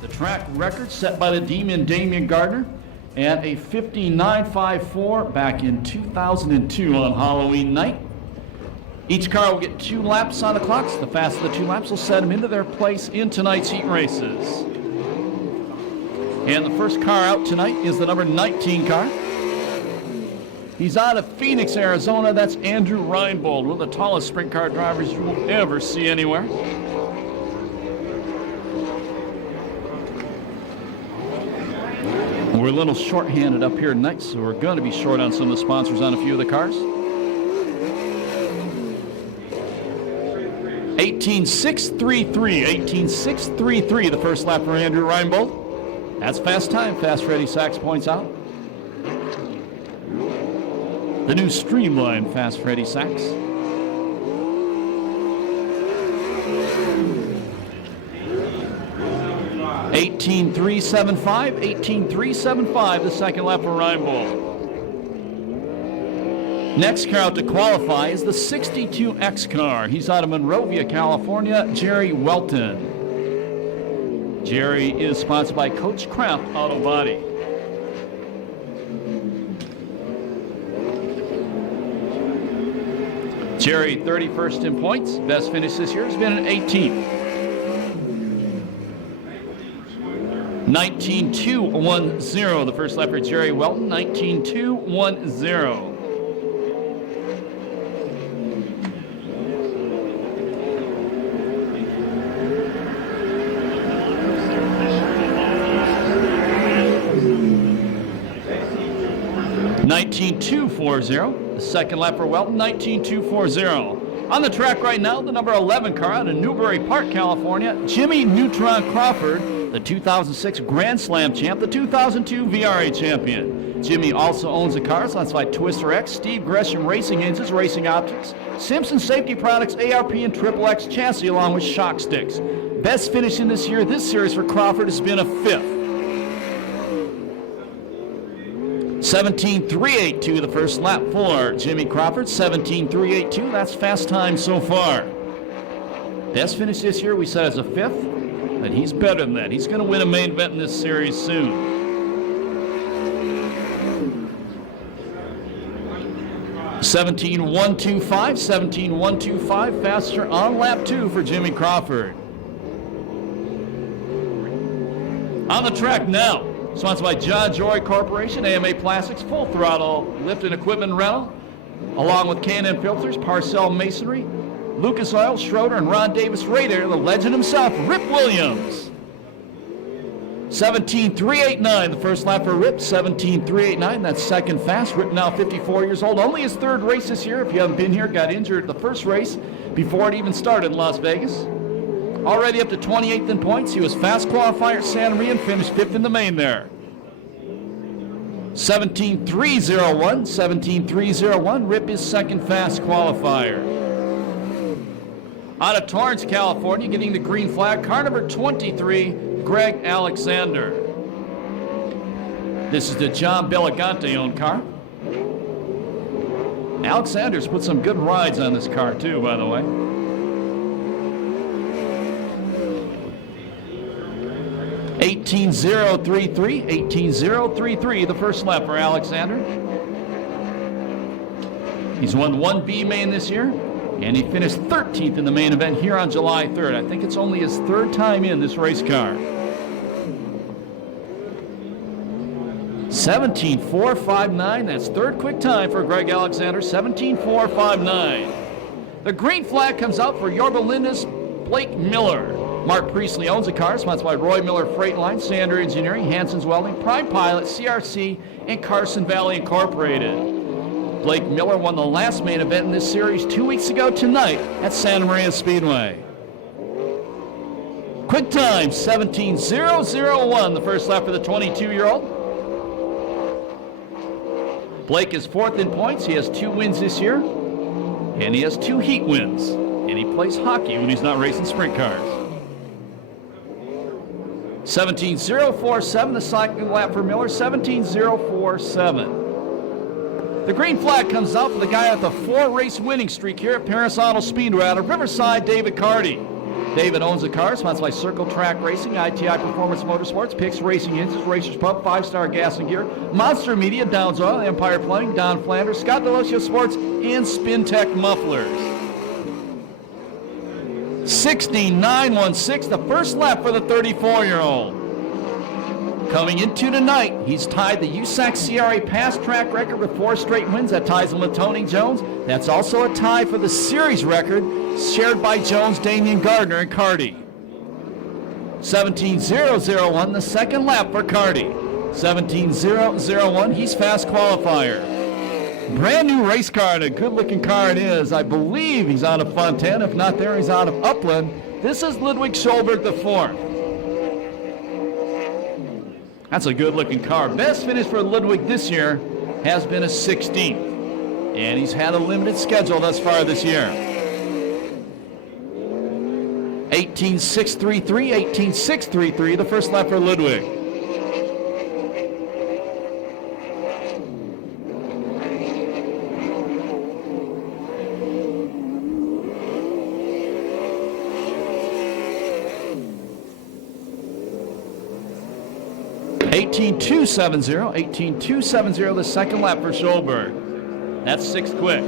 The track record set by the Demon Damian Gardner and a 59.54 back in 2002 on Halloween night. Each car will get 2 laps on the clocks. The faster the 2 laps will set them into their place in tonight's heat races. And the first car out tonight is the number 19 car. He's out of Phoenix, Arizona. That's Andrew Reinbold, one of the tallest sprint car drivers you will ever see anywhere. We're a little short-handed up here tonight, so we're going to be short on some of the sponsors on a few of the cars. 18.633, the first lap for Andrew Reinbold. That's fast time, Fast Freddy Sachs points out. The new streamlined Fast Freddy Sachs. $18.375, the second lap for Reinbold. Next car out to qualify is the 62X car. He's out of Monrovia, California, Jerry Welton. Jerry is sponsored by Coach Kraft Auto Body. Jerry, 31st in points. Best finish this year has been an 18th. 19.210, the first lap for Jerry Welton, 19.210. $19.240, the second lap for Welton, 19.240. On the track right now, the number 11 car out of Newbury Park, California, Jimmy Neutron Crawford, the 2006 Grand Slam champ, the 2002 VRA champion. Jimmy also owns the cars sponsored by Twister X, Steve Gresham Racing Engines, Racing Optics, Simpson Safety Products, ARP, and Triple X Chassis, along with shock sticks. Best finish in this series for Crawford has been a 5th. 17.382, the first lap for Jimmy Crawford. 17.382, that's fast time so far. Best finish this year we said is a 5th, but he's better than that. He's going to win a main event in this series soon. $17.125, faster on lap 2 for Jimmy Crawford. On the track now, sponsored by John Joy Corporation, AMA Plastics, Full Throttle Lift and Equipment Rental, along with K&N Filters, Parcel Masonry, Lucas Oil, Schroeder, and Ron Davis Raider, the legend himself, Rip Williams. 17.389, the first lap for Rip, 17.389, that's second fast. Rip now 54 years old, only his 3rd race this year. If you haven't been here, got injured the first race before it even started in Las Vegas. Already up to 28th in points. He was fast qualifier at Santa Maria and finished 5th in the main there. 17.301, Rip is second fast qualifier. Out of Torrance, California, getting the green flag, car number 23, Greg Alexander. This is the John Belagante-owned car. Alexander's put some good rides on this car too, by the way. $18.033, the first lap for Alexander. He's won 1B main this year, and he finished 13th in the main event here on July 3rd. I think it's only his 3rd time in this race car. 17.459, that's 3rd quick time for Greg Alexander, 17.459. The green flag comes out for Yorba Linda's Blake Miller. Mark Priestley owns the car, sponsored by Roy Miller Freight Line, Sander Engineering, Hanson's Welding, Prime Pilot, CRC, and Carson Valley Incorporated. Blake Miller won the last main event in this series 2 weeks ago tonight at Santa Maria Speedway. Quick time, 17.001, the first lap for the 22-year-old. Blake is 4th in points. He has 2 wins this year, and he has 2 heat wins. And he plays hockey when he's not racing sprint cars. 17.047, the second lap for Miller, 17.047. The green flag comes out for the guy with the 4-race winning streak here at Perris Auto Speedway out of Riverside, David Carty. David owns the car, sponsored by Circle Track Racing, ITI Performance Motorsports, Picks Racing Engines, Racers Pub, 5-Star Gas and Gear, Monster Media, Downs Oil, Empire Plumbing, Don Flanders, Scott Delosio Sports, and Spin Tech Mufflers. 69.16, the first lap for the 34-year-old. Coming into tonight, he's tied the USAC CRA past track record with 4 straight wins. That ties him with Tony Jones. That's also a tie for the series record shared by Jones, Damian Gardner, and Carty. 17.001, the second lap for Carty. 17.001, he's fast qualifier. Brand new race car, and a good-looking car it is. I believe he's out of Fontana. If not there, he's out of Upland. This is Ludwig Schulberg IV. That's a good-looking car. Best finish for Ludwig this year has been a 16th. And he's had a limited schedule thus far this year. 18.633, 18.633, the first lap for Ludwig. 18.270, 18.270, the second lap for Schulberg. That's 6th quick.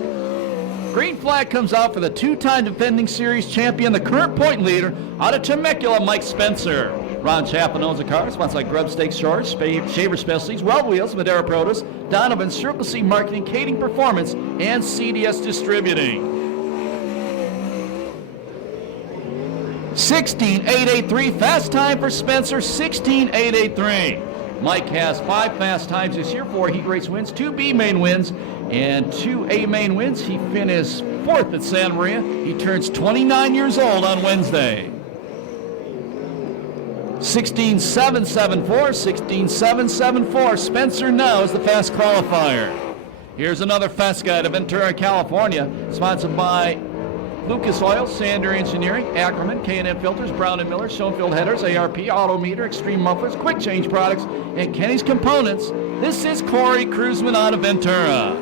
Green flag comes out for the 2-time defending series champion, the current point leader, out of Temecula, Mike Spencer. Ron Chapman owns the car, sponsored by Grub Steak Shores, Shaver Specialties, Well Wheels, Madera Produce, Donovan, Circle C Marketing, Cating Performance, and CDS Distributing. 16.883, fast time for Spencer, 16.883. Mike has 5 fast times this year, 4 heat race wins, 2 B main wins, and 2 A main wins. He finished 4th at Santa Maria. He turns 29 years old on Wednesday. 16.774, 16.774. Spencer now is the fast qualifier. Here's another fast guy to Ventura, California, sponsored by Lucas Oil, Sander Engineering, Ackerman, K&N Filters, Brown & Miller, Schoenfield Headers, ARP, Autometer, Extreme Mufflers, Quick Change Products, and Kenny's Components. This is Corey Kruzman out of Ventura.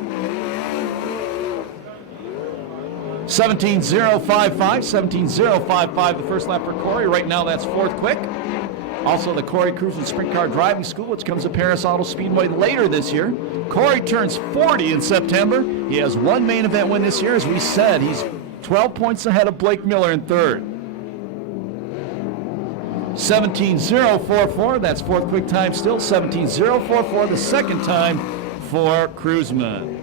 17.055, 17.055, the first lap for Corey. Right now that's 4th quick. Also the Corey Kruzman Sprint Car Driving School, which comes to Perris Auto Speedway later this year. Corey turns 40 in September. He has 1 main event win this year. As we said, he's 12 points ahead of Blake Miller in 3rd. 17.044, that's 4th quick time still. 17.044, the second time for Kruzman.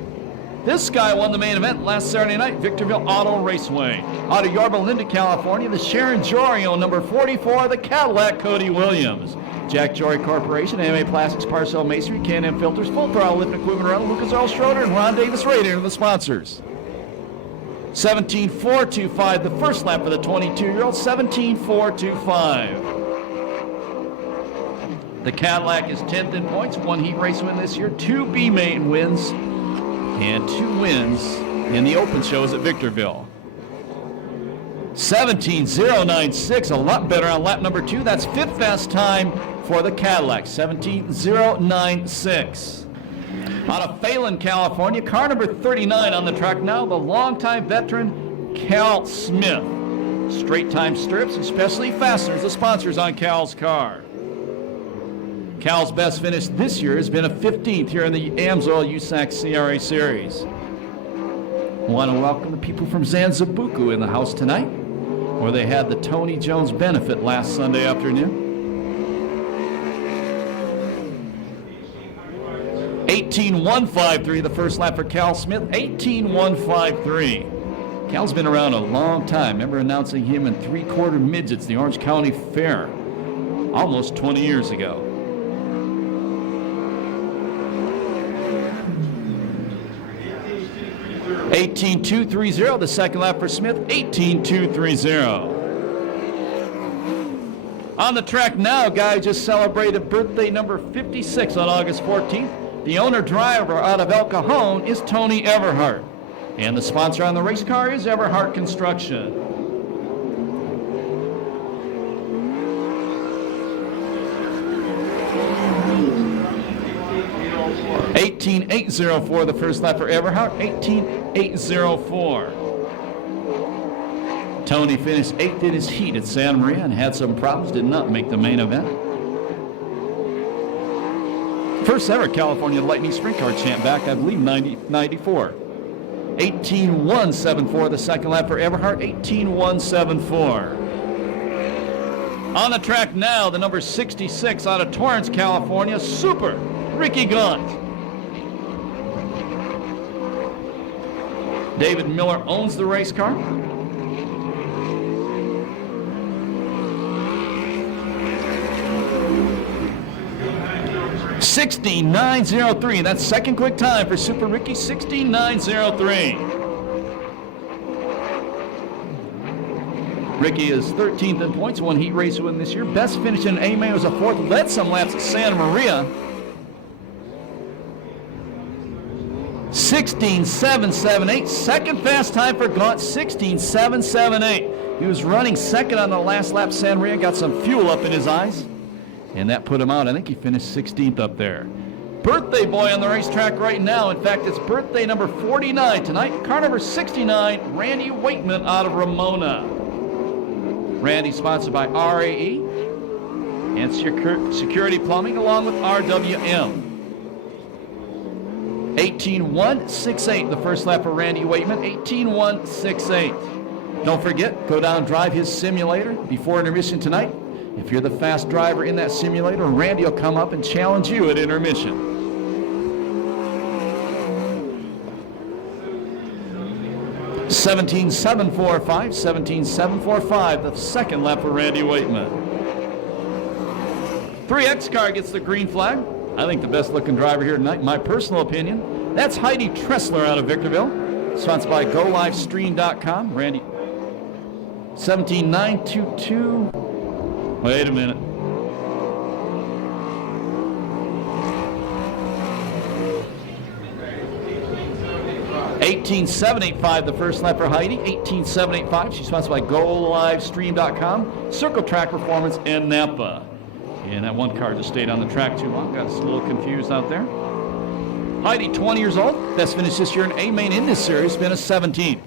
This guy won the main event last Saturday night, Victorville Auto Raceway. Out of Yorba Linda, California, the Sharon Jorio, number 44, the Cadillac Cody Williams. Jack Jory Corporation, AMA Plastics, Parcel Masonry, K&M Filters, Full Throttle Lift Equipment Rental, Lucas Earl Schroeder, and Ron Davis Radiator are the sponsors. 17.425, the first lap for the 22-year-old, 17.425. The Cadillac is 10th in points, 1 heat race win this year, 2 B main wins, and 2 wins in the open shows at Victorville. 17.096, a lot better on lap number 2. That's 5th fast time for the Cadillac, 17.096. Out of Phelan, California, car number 39 on the track now, the longtime veteran Cal Smith. Straight time stirrups and specialty fasteners, the sponsors on Cal's car. Cal's best finish this year has been a 15th here in the Amsoil USAC CRA Series. I want to welcome the people from Zanzibuku in the house tonight, where they had the Tony Jones benefit last Sunday afternoon. 18.153, the first lap for Cal Smith, 18.153. Cal's been around a long time. Remember announcing him in 3/4 Midgets, the Orange County Fair, almost 20 years ago. 18.230, the second lap for Smith, 18.230. On the track now, guy just celebrated birthday number 56 on August 14th. The owner-driver out of El Cajon is Tony Everhart. And the sponsor on the race car is Everhart Construction. 18.804, the first lap for Everhart, 18.804. Tony finished 8th in his heat at Santa Maria and had some problems, did not make the main event. First ever California Lightning Sprint Car champ back, I believe, 94. 18.174 the second lap for Everhart, 18.174. On the track now, the number 66 out of Torrance, California, Super Ricky Gaunt. David Miller owns the race car. $16.903. That's second quick time for Super Ricky, $16.903. Ricky is 13th in points, one heat race win this year. Best finish in A-Main was a 4th, led some laps at Santa Maria. 16.778. Second fast time for Gaunt, 16.778. He was running second on the last lap. Santa Maria got some fuel up in his eyes, and that put him out. I think he finished 16th up there. Birthday boy on the racetrack right now. In fact, it's birthday number 49 tonight. Car number 69, Randy Wakeman out of Ramona. Randy sponsored by RAE and Security Plumbing along with RWM. 18.168 the first lap for Randy Wakeman, 18.168. Don't forget, go down and drive his simulator before intermission tonight. If you're the fast driver in that simulator, Randy will come up and challenge you at intermission. $17.745, the second lap for Randy Wakeman. 3X car gets the green flag. I think the best looking driver here tonight, in my personal opinion. That's Heidi Tressler out of Victorville. Sponsored by GoLiveStream.com. Randy, 17.922. Wait a minute. $18.785 the first lap for Heidi. $18.785. She's sponsored by GoLiveStream.com, Circle Track Performance, and Napa. And that one car just stayed on the track too long. Got us a little confused out there. Heidi, 20 years old. Best finish this year in A-Main in this series. Been a 17th.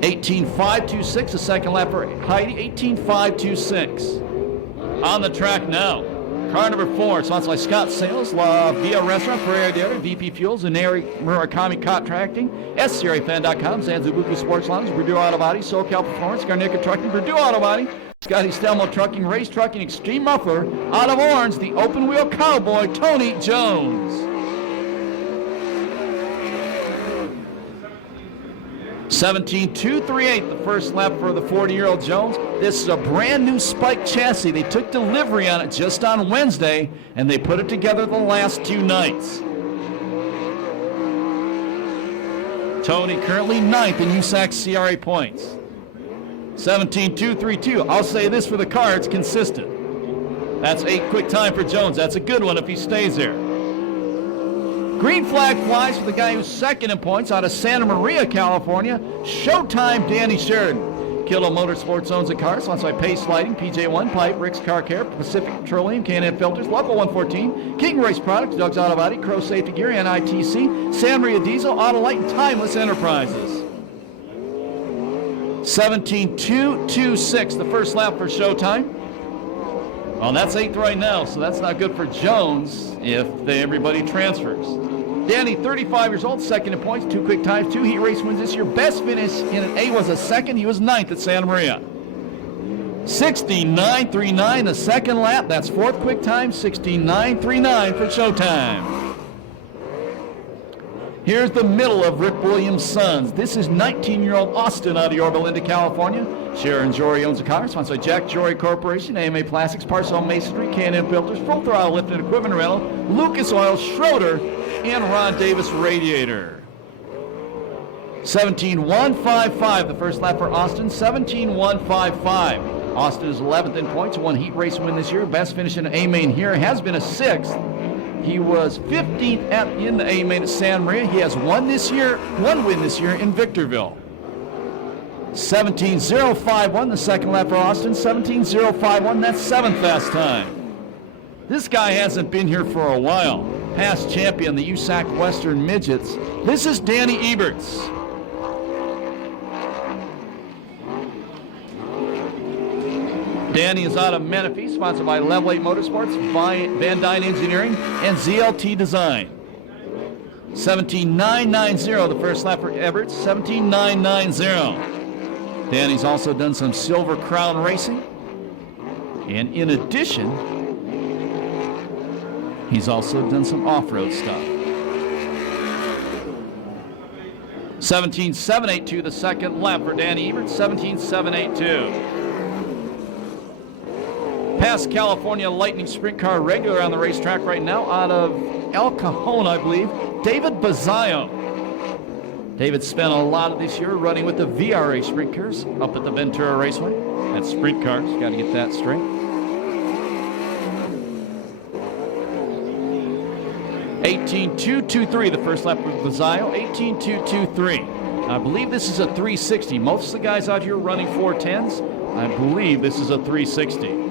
18.526 the second lap for Heidi. 18.526. On the track now. Car number 4, sponsored by Scott Sales, La Via Restaurant, Ferrari Dairy, VP Fuels, Inari Murakami Contracting, SCRAFan.com, Zanzubuku Sports Lounge, Purdue Auto Body, SoCal Performance, Garnica Trucking, Purdue Auto Body, Scotty Stelmo Trucking, Race Trucking, Extreme Muffler, out of Orange, the open wheel cowboy, Tony Jones. 17.238 the first lap for the 40-year-old Jones. This is a brand new Spike chassis. They took delivery on it just on Wednesday, and they put it together the last 2 nights. Tony currently 9th in USAC CRA points. 17.232. I'll say this for the car, it's consistent. That's 8 quick time for Jones. That's a good one if he stays there. Green flag flies for the guy who's second in points out of Santa Maria, California. Showtime, Danny Sheridan. Kilo Motorsports owns a car, sponsored by Pace Lighting, PJ1 Pipe, Rick's Car Care, Pacific Petroleum, K&N Filters, Local 114, King Race Products, Doug's Auto Body, Crow Safety Gear, NITC, Santa Maria Diesel, Autolite, and Timeless Enterprises. 17.226 the first lap for Showtime. Well, that's 8th right now, so that's not good for Jones if everybody transfers. Danny, 35 years old, second in points, 2 quick times, 2 heat race wins this year. Best finish in an A was a second. He was 9th at Santa Maria. 69.39 the second lap. That's 4th quick time, 69.39 for Showtime. Here's the middle of Rick Williams' sons. This is 19-year-old Austin out of Yorba Linda, California. Sharon Jory owns a car, sponsored by Jack Jory Corporation, AMA Plastics, Parcel Masonry, K&N Filters, Full Throttle Lift and Equipment Rental, Lucas Oil, Schroeder, and Ron Davis Radiator. 17.155 the first lap for Austin, 17.155. Austin is 11th in points, 1 heat race win this year. Best finish in A-Main here has been a 6th. He was 15th in the A-Main at Santa Maria. He has one win this year in Victorville. 17.051 the second lap for Austin, 17.051, that's 7th fast time. This guy hasn't been here for a while. Past champion, the USAC Western Midgets. This is Danny Eberts. Danny is out of Menifee, sponsored by Level 8 Motorsports, Van Dyne Engineering, and ZLT Design. 17.990, the first lap for Everett, 17.990. Danny's also done some Silver Crown racing. And in addition, he's also done some off-road stuff. 17.782, the second lap for Danny Ebert, 17.782. Past California Lightning Sprint Car regular on the racetrack right now out of El Cajon, I believe, David Bazzaio. David spent a lot of this year running with the VRA Sprint Cars up at the Ventura Raceway. That's Sprint Cars, got to get that straight. (18.223) the first lap for Bazzaio, 18.223. I believe this is a 360. Most of the guys out here running 410s, I believe this is a 360.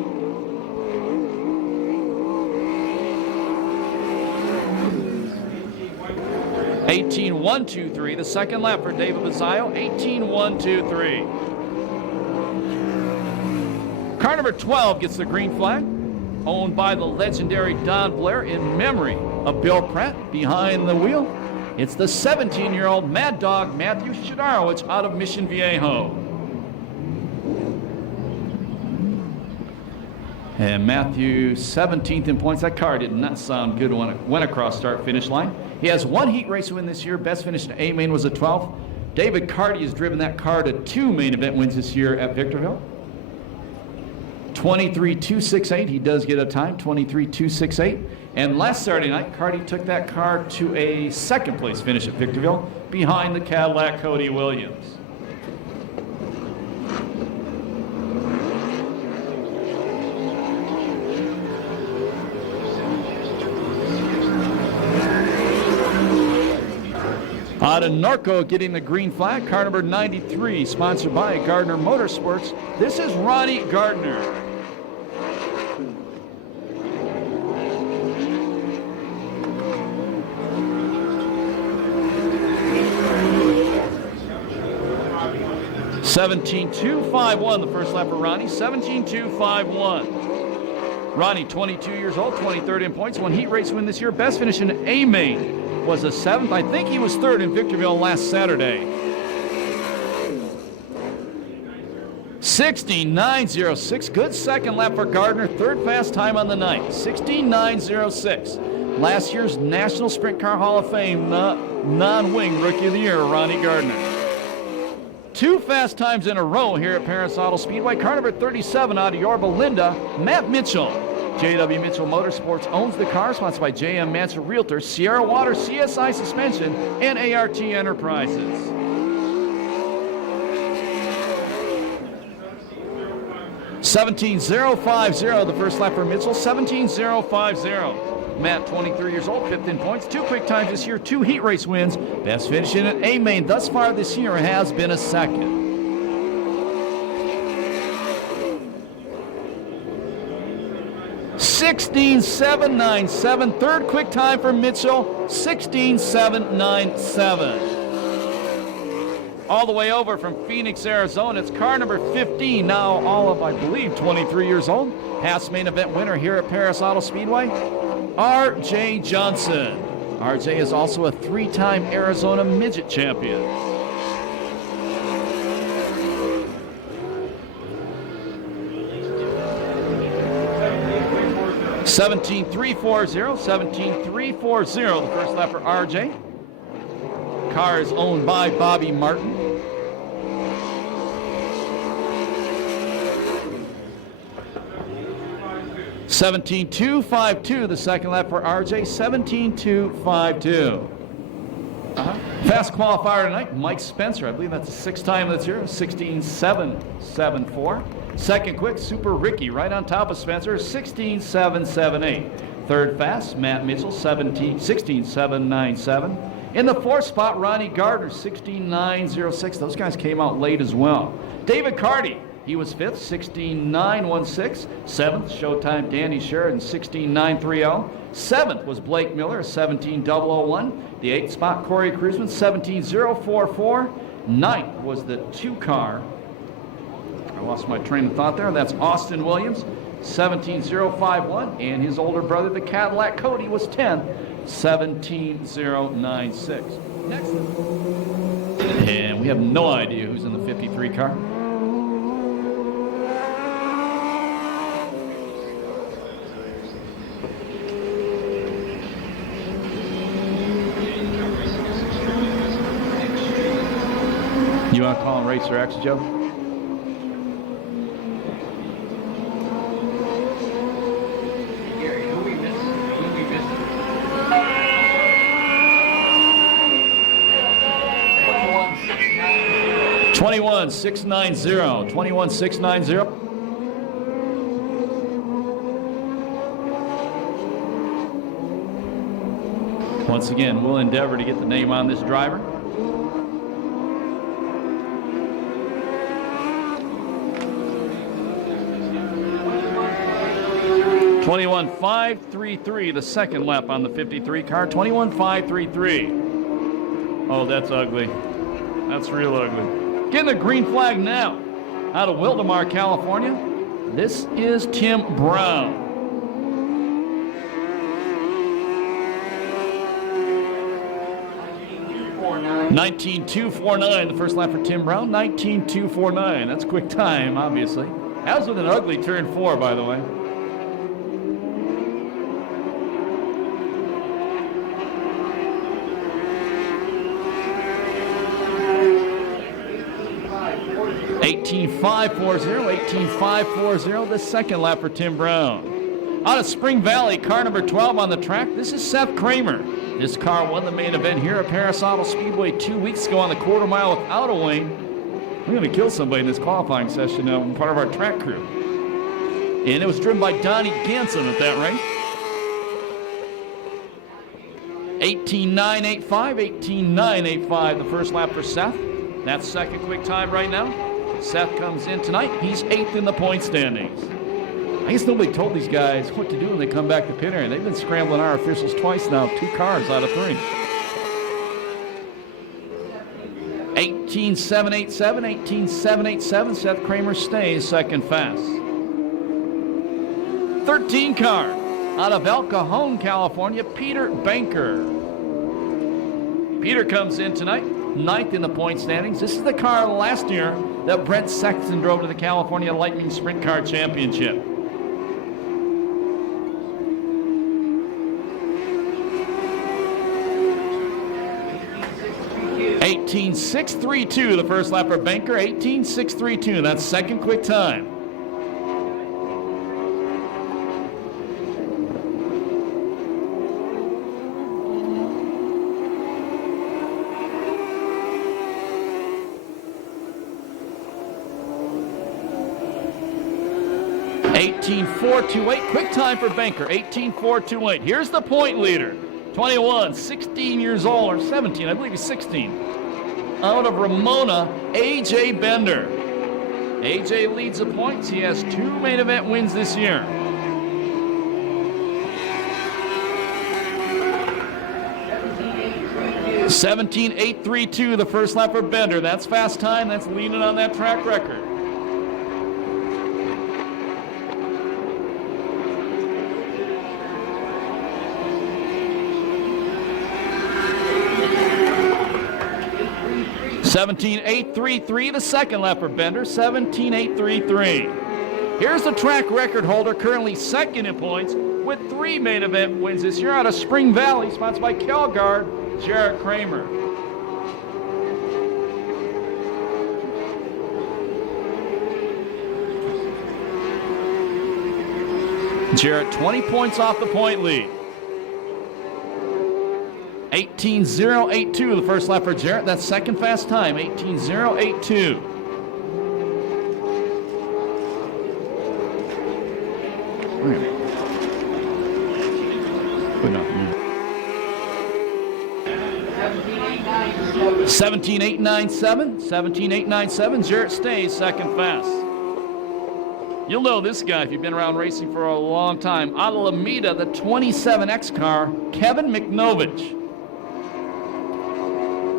18.123, the second lap for David Bazzaio, 18.123. Car number 12 gets the green flag, owned by the legendary Don Blair in memory of Bill Pratt. Behind the wheel, it's the 17-year-old Mad Dog Matthew Shidarowicz out of Mission Viejo. And Matthew, 17th in points. That car did not sound good when it went across start-finish line. He has one heat race win this year. Best finish in A-Main was a 12th. David Carty has driven that car to 2 main event wins this year at Victorville. 23.268. He does get a time, 23.268. And last Saturday night, Carty took that car to a second place finish at Victorville behind the Cadillac Cody Williams. Out of Norco getting the green flag, car number 93, sponsored by Gardner Motorsports. This is Ronnie Gardner. (17.251) the first lap for Ronnie, 17.251. Ronnie, 22 years old, 23rd in points, one heat race win this year. Best finish in A-Main was a 7th. I think he was 3rd in Victorville last Saturday. 16.906. Good second lap for Gardner. Third fast time on the night. 16.906. Last year's National Sprint Car Hall of Fame non-wing Rookie of the Year, Ronnie Gardner. 2 fast times in a row here at Perris Auto Speedway. Car number 37 out of Yorba Linda, Matt Mitchell. J.W. Mitchell Motorsports owns the car, sponsored by J.M. Mansell Realtors, Sierra Water, CSI Suspension, and ART Enterprises. (17.050) the first lap for Mitchell, 17.050. Matt, 23 years old, 5th in points, 2 quick times this year, 2 heat race wins. Best finish in an A-Main thus far this year has been a 2nd. 16.797, third quick time for Mitchell, 16.797. All the way over from Phoenix, Arizona, it's car number 15, now all of, I believe, 23 years old. Past main event winner here at Perris Auto Speedway, R.J. Johnson. R.J. is also a 3-time Arizona Midget champion. 17.340, 17.340, the first lap for RJ. Car is owned by Bobby Martin. (17.252) the second lap for RJ. 17.252. Fast qualifier tonight, Mike Spencer. I believe that's the 6th time this year. 16.774. Second quick, Super Ricky, right on top of Spencer, 16.778. Third fast, Matt Mitchell, 16.797. In the 4th spot, Ronnie Gardner, 16.906. Those guys came out late as well. David Carty, he was 5th, 16.916. 7th, Showtime Danny Sheridan, 16.930. 7th was Blake Miller, 17.001. The 8th spot, Corey Cruzman, 17.044. 9th was the 2-car. lost my train of thought there. That's Austin Williams, 17.051, and his older brother, the Cadillac Cody, was 17.096. Next. And we have no idea who's in the 53 car. You want to call him Racer X, Joe? Gary, who we missing? 21,690. 21,690. Once again, we'll endeavor to get the name on this driver. 21,533, the second lap on the 53 car. 21,533. Oh, that's ugly. That's real ugly. Getting the green flag now. Out of Wildomar, California, this is Tim Brown. $19,249, the first lap for Tim Brown. 19,249. That's a quick time, obviously. That was with an ugly turn 4, by the way. $18,540, the second lap for Tim Brown. Out of Spring Valley, car number 12 on the track, this is Seth Kramer. This car won the main event here at Perris Speedway 2 weeks ago on the quarter mile without a wing. We're going to kill somebody in this qualifying session now, part of our track crew. And it was driven by Donnie Ganson at that race. 18,985, 18,985, the first lap for Seth. That's second quick time right now. Seth comes in tonight. He's 8th in the point standings. I guess nobody told these guys what to do when they come back to pit area. They've been scrambling our officials twice now, 2 cars out of 3. 18,787, 18,787. Seth Kramer stays second fast. 13 car out of El Cajon, California, Peter Banker. Peter comes in tonight, 9th in the point standings. This is the car last year that Brent Sexton drove to the California Lightning Sprint Car Championship. 18,632, the first lap for Banker. 18,632, that's second quick time. $18,428, quick time for Banker. 18,428. Here's the point leader. 21, 16 years old, or 17, I believe he's 16. Out of Ramona, AJ Bender. AJ leads the points. He has 2 main event wins this year. $17,832, the first lap for Bender. That's fast time. That's leaning on that track record. $17,833, the second lap for Bender. $17,833. Here's the track record holder, currently second in points with 3 main event wins this year out of Spring Valley, sponsored by Kelgard, Jarrett Kramer. Jarrett 20 points off the point lead. 18,082, the first lap for Jarrett. That's second fast time, 18,082. $17,897. Jarrett stays second fast. You'll know this guy if you've been around racing for a long time. Out of Alameda, the 27X car, Kevin McNovich.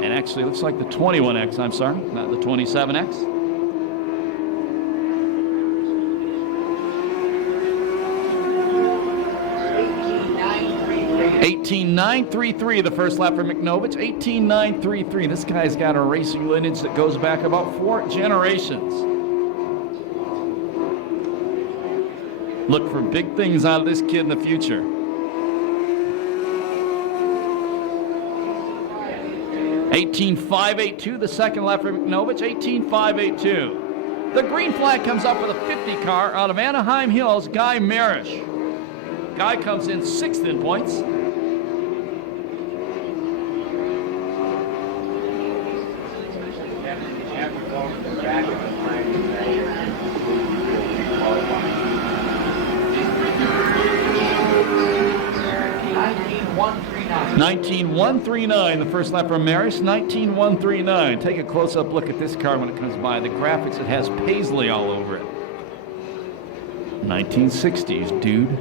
And actually, it looks like the 21X, I'm sorry, not the 27X. 18.933 the first lap for McNovich. 18.933. This guy's got a racing lineage that goes back about 4 generations. Look for big things out of this kid in the future. 18.582 the second lap for McNovich. 18.582. The green flag comes up with a 50 car out of Anaheim Hills, Guy Marish. Guy comes in 6th in points. $19,139 the first lap from Maris. $19,139. Take a close-up look at this car when it comes by. The graphics, it has Paisley all over it. 1960s, dude.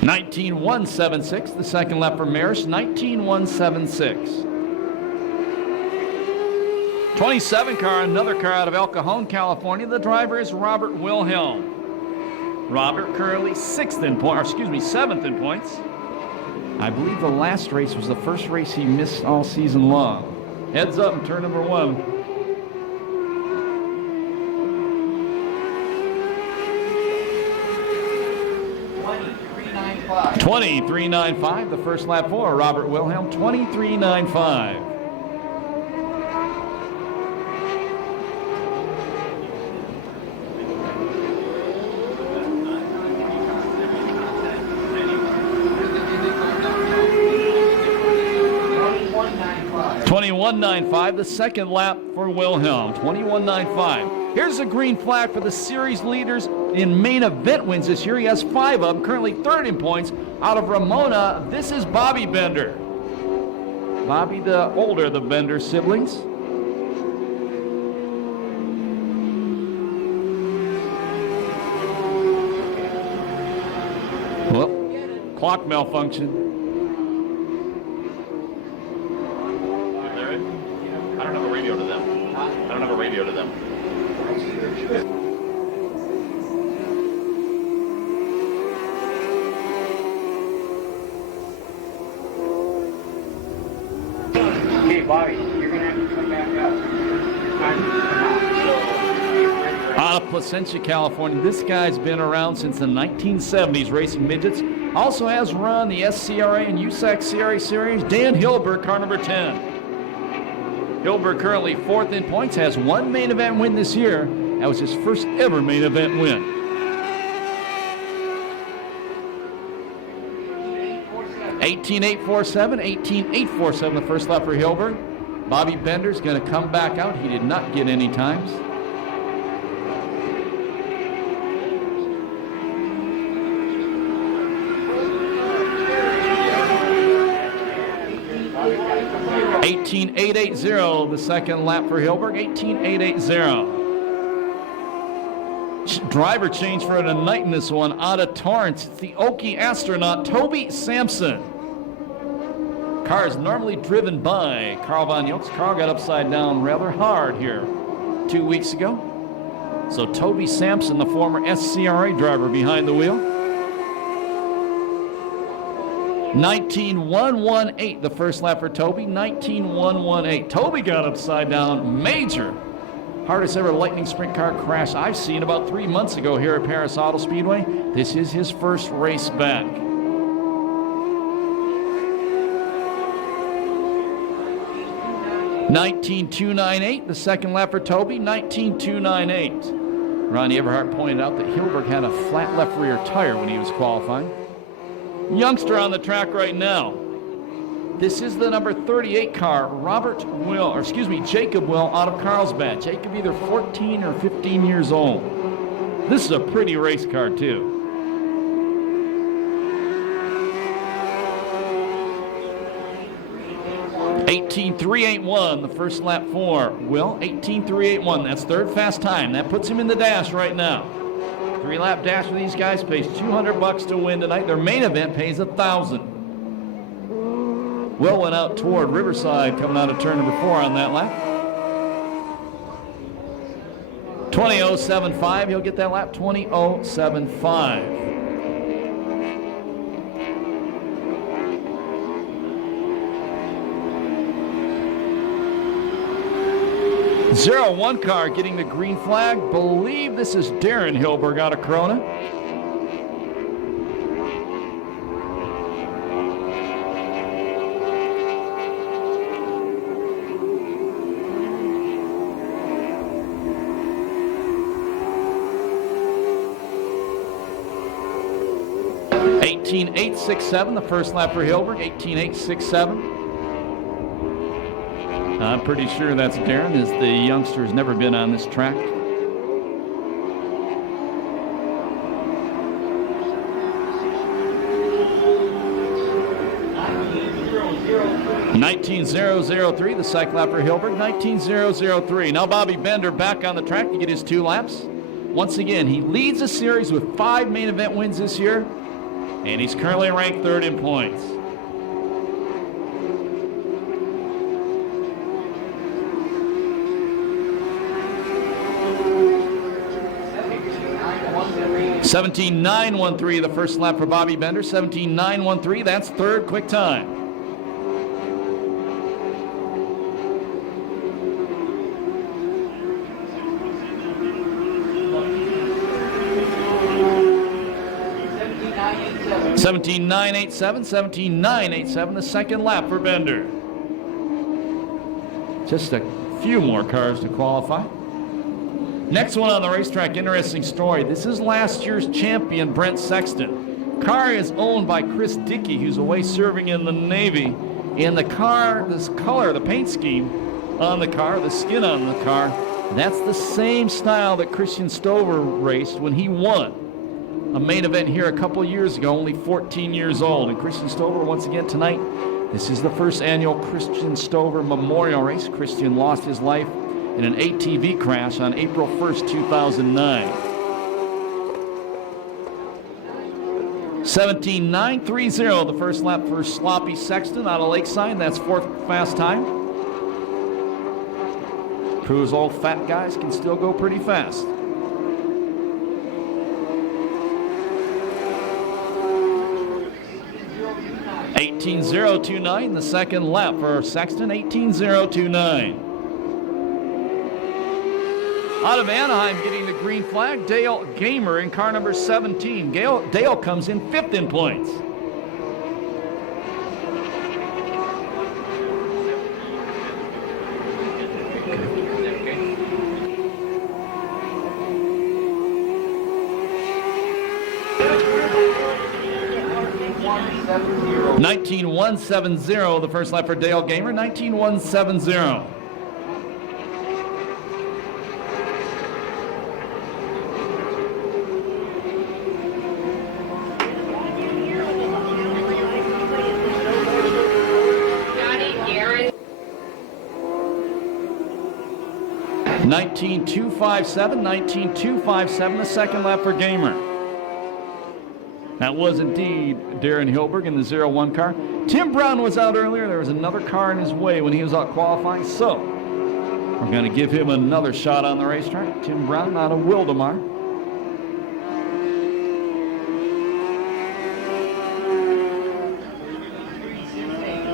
$19,176 the second lap for Maris. $19,176. 27 car, another car out of El Cajon, California. The driver is Robert Wilhelm. Robert currently 7th in points. I believe the last race was the first race he missed all season long. Heads up in turn number 1. $23.95 the first lap for Robert Wilhelm. $23.95. $21.95 the second lap for Wilhelm. $21.95. Here's a green flag for the series leaders in main event wins this year. He has 5 of them, currently 3rd in points out of Ramona. This is Bobby Bender. Bobby, the older of the Bender siblings. Well, clock malfunction. I don't have a radio to them. I don't have a radio to them. Hey, Bobby, you're going to have to come back up. Time to come out. Out of Placentia, California. This guy's been around since the 1970s racing midgets. Also has run the SCRA and USAC CRA series. Dan Hilberg, car number 10. Hilberg currently 4th in points, has 1 main event win this year. That was his first ever main event win. 18.847, 18.847 the first lap for Hilberg. Bobby Bender's going to come back out. He did not get any times. $18,880 the second lap for Hilberg. $18,880. Driver change for tonight in this one. Out of Torrance, it's the Okie astronaut Toby Sampson. Car is normally driven by Carl Von Yokes. Carl got upside down rather hard here 2 weeks ago. So Toby Sampson, the former SCRA driver, behind the wheel. 19.118 the first lap for Toby. 19.118. Toby got upside down. Major. Hardest ever lightning sprint car crash I've seen about 3 months ago here at Perris Auto Speedway. This is his first race back. $19,298 the second lap for Toby. $19,298. Ronnie Everhart pointed out that Hilberg had a flat left rear tire when he was qualifying. Youngster on the track right now. This is the number 38 car, Jacob Will out of Carlsbad. Jacob either 14 or 15 years old. This is a pretty race car too. $18,381 the first lap for Will. $18,381. That's 3rd fast time. That puts him in the dash right now. 3-lap dash for these guys pays $200 to win tonight. Their main event pays $1,000. Will went out toward Riverside coming out of turn number 4 on that lap. 20.075. He'll get that lap. 20.075. Zero one car getting the green flag. Believe this is Darren Hilberg out of Corona. .18.867, the first lap for Hilberg. 18.867. I'm pretty sure that's Darren, as the youngster's never been on this track. .19.003, the second lap for Hilberg. 19.003. Now Bobby Bender back on the track to get his 2 laps. Once again, he leads the series with 5 main event wins this year, and he's currently ranked 3rd in points. .17.913, the first lap for Bobby Bender. 17.913, that's 3rd quick time. .17.987, the second lap for Bender. Just a few more cars to qualify. Next one on the racetrack, interesting story. This is last year's champion, Brent Sexton. Car is owned by Chris Dickey, who's away serving in the Navy. And the car, this color, the paint scheme on the car, the skin on the car, that's the same style that Christian Stover raced when he won a main event here a couple years ago, only 14 years old. And Christian Stover, once again tonight, this is the first annual Christian Stover Memorial Race. Christian lost his life in an ATV crash on April 1st, 2009. 17.930, the first lap for Sloppy Sexton out of Lakeside. That's 4th fast time. Crew's old fat guys can still go pretty fast. .18.029, the second lap for Sexton. 18.029. Out of Anaheim getting the green flag, Dale Gamer in car number 17. Dale comes in 5th in points. .19.170, the first lap for Dale Gamer. 19.170. .19.257, the second lap for Gamer. That was indeed Darren Hilberg in the 01 car. Tim Brown was out earlier. There was another car in his way when he was out qualifying, so we're going to give him another shot on the racetrack. Tim Brown out of Wildemar.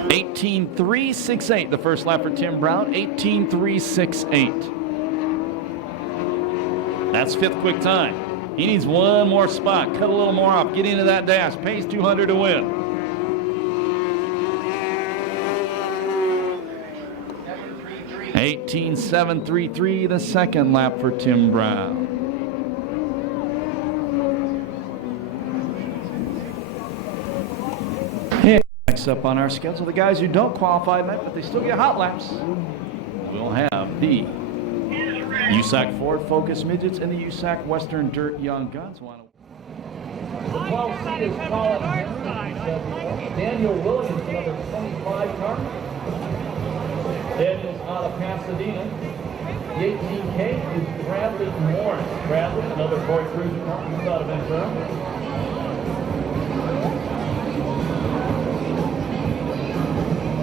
.18.368, the first lap for Tim Brown. 18.368. That's 5th quick time. He needs one more spot, cut a little more off, get into that dash, pays 200 to win. .18.733, the second lap for Tim Brown. And next up on our schedule, the guys who don't qualify tonight, but they still get hot laps. We'll have the USAC Ford Focus Midgets and the USAC Western Dirt Young Guns. The 12 seat is Colin Henry. Daniel Williams, another 25 car. Daniel's out of Pasadena. The 18K is Bradley Morris. Bradley, another Ford Cruiser car. He's out of Ventura.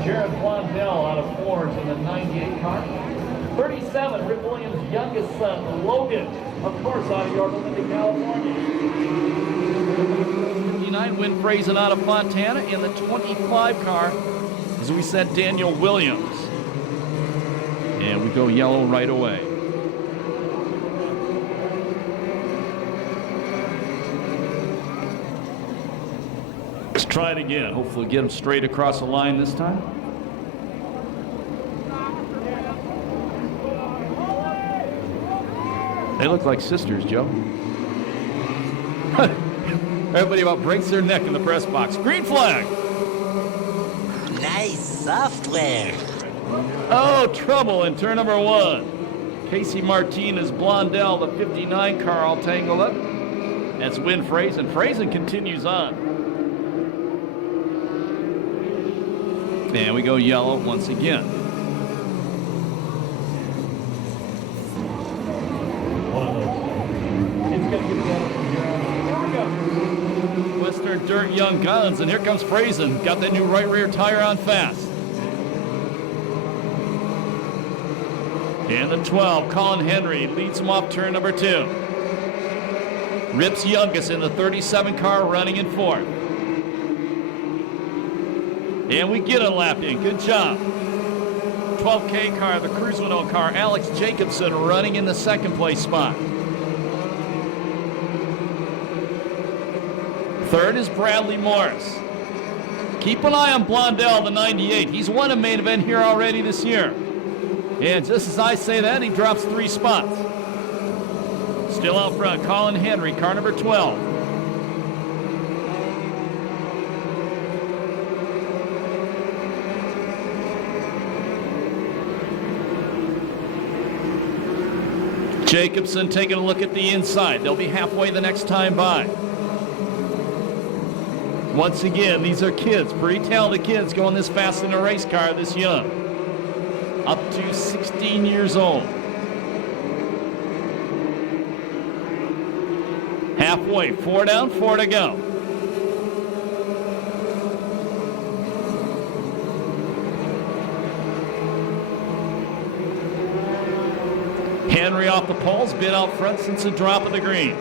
Jared Blondell out of Forge in the 98 car. 37, Rip Williams' youngest son, Logan, of course, out of Yorba Linda, California. 59, Win Frazen out of Fontana. In the 25 car, as we said, Daniel Williams. And we go yellow right away. Let's try it again. Hopefully get them straight across the line this time. They look like sisters, Joe. Everybody about breaks their neck in the press box. Green flag. Nice software. Oh, trouble in turn number 1. Casey Martinez, Blondell, the 59 car, all tangled up. That's Win Frazen. Frazen continues on. And we go yellow once again. Western Dirt Young Guns, and here comes Frazen. Got that new right rear tire on fast. And the 12, Colin Henry, leads him off turn number 2. Rip's youngest in the 37 car, running in 4th. And we get a lap in. Good job. 12K car, the Cruise Winnow car, Alex Jacobson running in the 2nd place spot. 3rd is Bradley Morris. Keep an eye on Blondell, the 98. He's won a main event here already this year. And just as I say that, he drops 3 spots. Still out front, Colin Henry, car number 12. Jacobson taking a look at the inside. They'll be halfway the next time by. Once again, these are kids, pretty talented kids going this fast in a race car this young. Up to 16 years old. Halfway, 4 down, 4 to go. Henry off the poles, been out front since the drop of the green.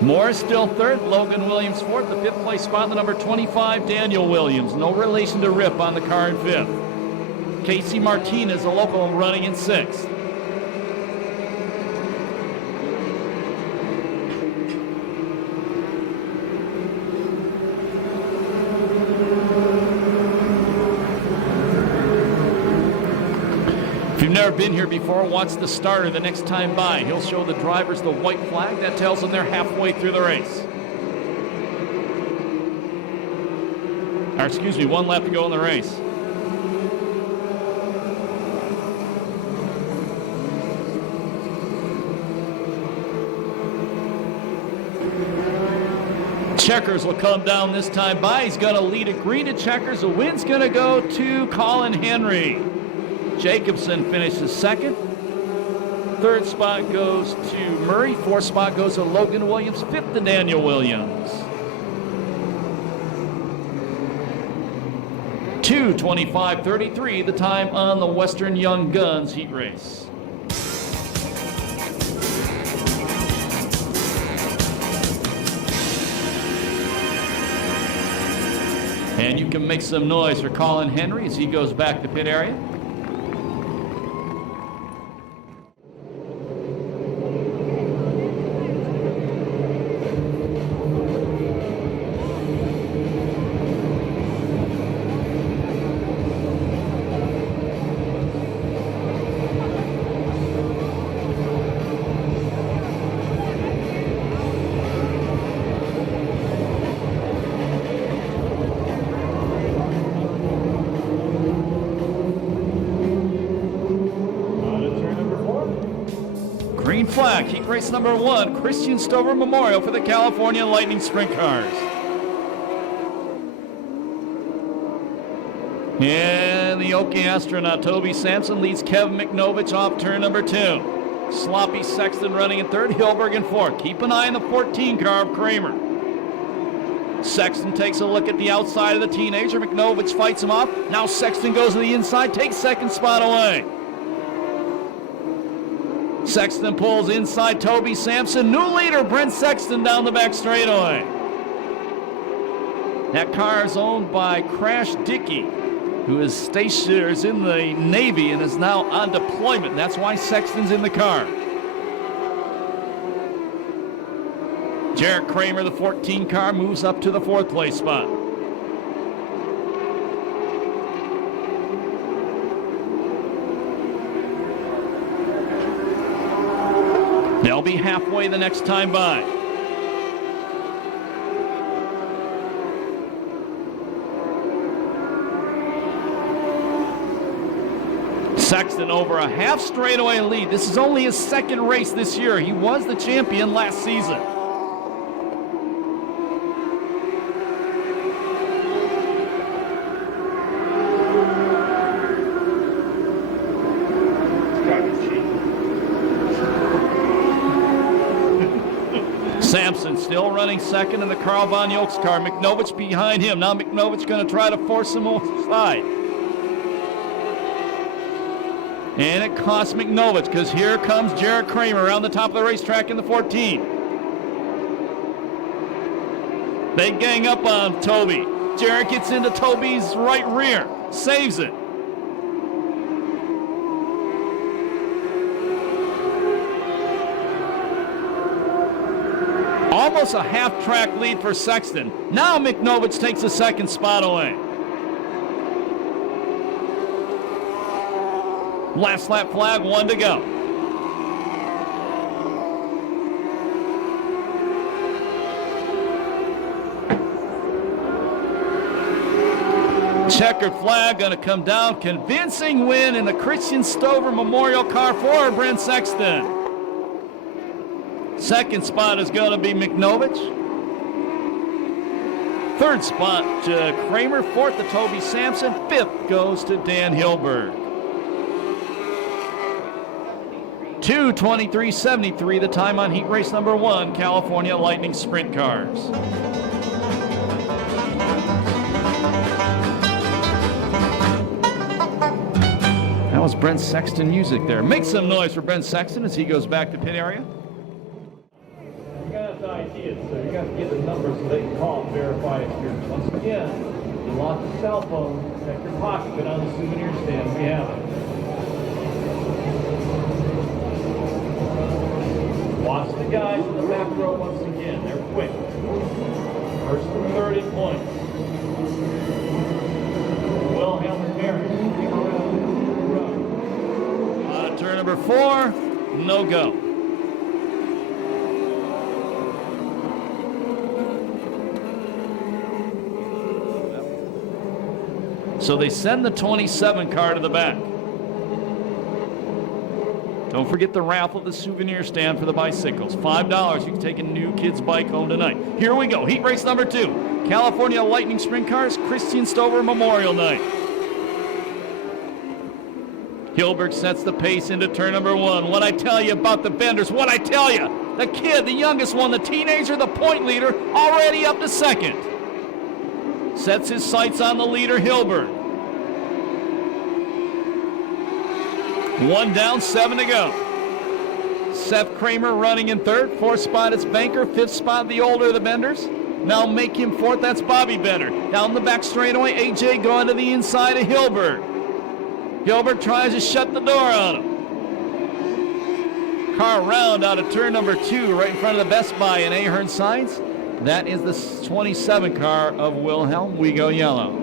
Morris still 3rd, Logan Williams 4th, the 5th place spot, the number 25, Daniel Williams. No relation to Rip on the car in 5th. Casey Martinez, a local, running in 6th. If you've never been here before, watch the starter the next time by. He'll show the drivers the white flag. That tells them they're halfway through the race. Or excuse me, 1 lap to go in the race. Checkers will come down this time by. He's going to lead a green to Checkers. The win's going to go to Colin Henry. Jacobson finishes 2nd. 3rd spot goes to Murray. 4th spot goes to Logan Williams. 5th to Daniel Williams. 2:25:33, the time on the Western Young Guns heat race. And you can make some noise for Colin Henry as he goes back to pit area. Green flag, heat race number 1, Christian Stover Memorial for the California Lightning Sprint Cars. And the Okie astronaut Toby Sampson leads Kevin McNovich off turn number 2. Sloppy Sexton running in 3rd, Hilberg in 4th. Keep an eye on the 14 car of Kramer. Sexton takes a look at the outside of the teenager. McNovich fights him off. Now Sexton goes to the inside, takes second spot away. Sexton pulls inside Toby Sampson. New leader, Brent Sexton, down the back straightaway. That car is owned by Crash Dickey, who is stationed in the Navy and is now on deployment. That's why Sexton's in the car. Jared Kramer, the 14 car, moves up to the 4th place spot. They'll be halfway the next time by. Sexton over a half straightaway lead. This is only his 2nd race this year. He was the champion last season. Sampson still running 2nd in the Carl Von Yolks car. McNovich behind him. Now McNovich going to try to force him aside. And it costs McNovich because here comes Jared Kramer around the top of the racetrack in the 14. They gang up on Toby. Jared gets into Toby's right rear. Saves it. Almost a half-track lead for Sexton. Now McNovich takes the 2nd spot away. Last lap flag, 1 to go. Checkered flag going to come down. Convincing win in the Christian Stover Memorial car for Brent Sexton. 2nd spot is going to be McNovich. 3rd spot to Kramer. 4th to Toby Sampson. 5th goes to Dan Hilberg. 2:23.73 the time on heat race number 1, California Lightning Sprint Cars. That was Brent Sexton music there. Make some noise for Brent Sexton as he goes back to pit area. Ideas, so you got to get the numbers so they can call and verify it's yours. Once again, you lost the cell phone, check your pocket, go down to the souvenir stand, we have it. Watch the guys in the back row once again, they're quick. First and 30 points. Wilhelm and Perris. Turn number 4, no go. So they send the 27 car to the back. Don't forget the raffle at the souvenir stand for the bicycles. $5. You can take a new kid's bike home tonight. Here we go. Heat race number 2. California Lightning Sprint Cars, Christian Stover Memorial Night. Hilberg sets the pace into turn number 1. What I tell you about the Benders, what I tell you. The kid, the youngest one, the teenager, the point leader, already up to 2nd. Sets his sights on the leader, Hilberg. 1 down, 7 to go. Seth Kramer running in 3rd. 4th spot is Banker. 5th spot, the older of the Benders. Now make him 4th, that's Bobby Bender. Down the back straightaway, AJ going to the inside of Hilberg. Hilberg tries to shut the door on him. Car around out of turn number 2, right in front of the Best Buy in Ahern Signs. That is the 27 car of Wilhelm. We go yellow.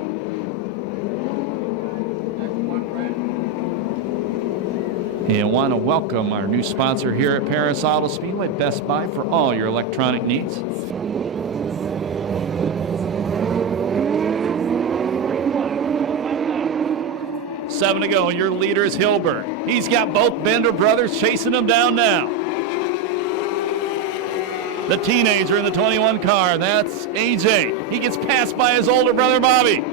And want to welcome our new sponsor here at Perris Auto Speedway, Best Buy, for all your electronic needs. Seven to go, and your leader is Hilberg. He's got both Bender brothers chasing him down now. The teenager in the 21 car, that's AJ. He gets passed by his older brother, Bobby.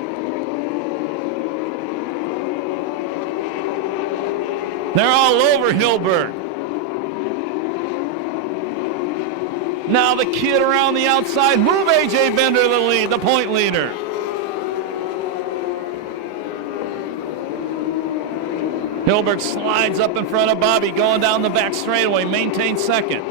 They're all over Hilberg. Now the kid around the outside. Move A.J. Bender to the lead, the point leader. Hilberg slides up in front of Bobby, going down the back straightaway, maintains second.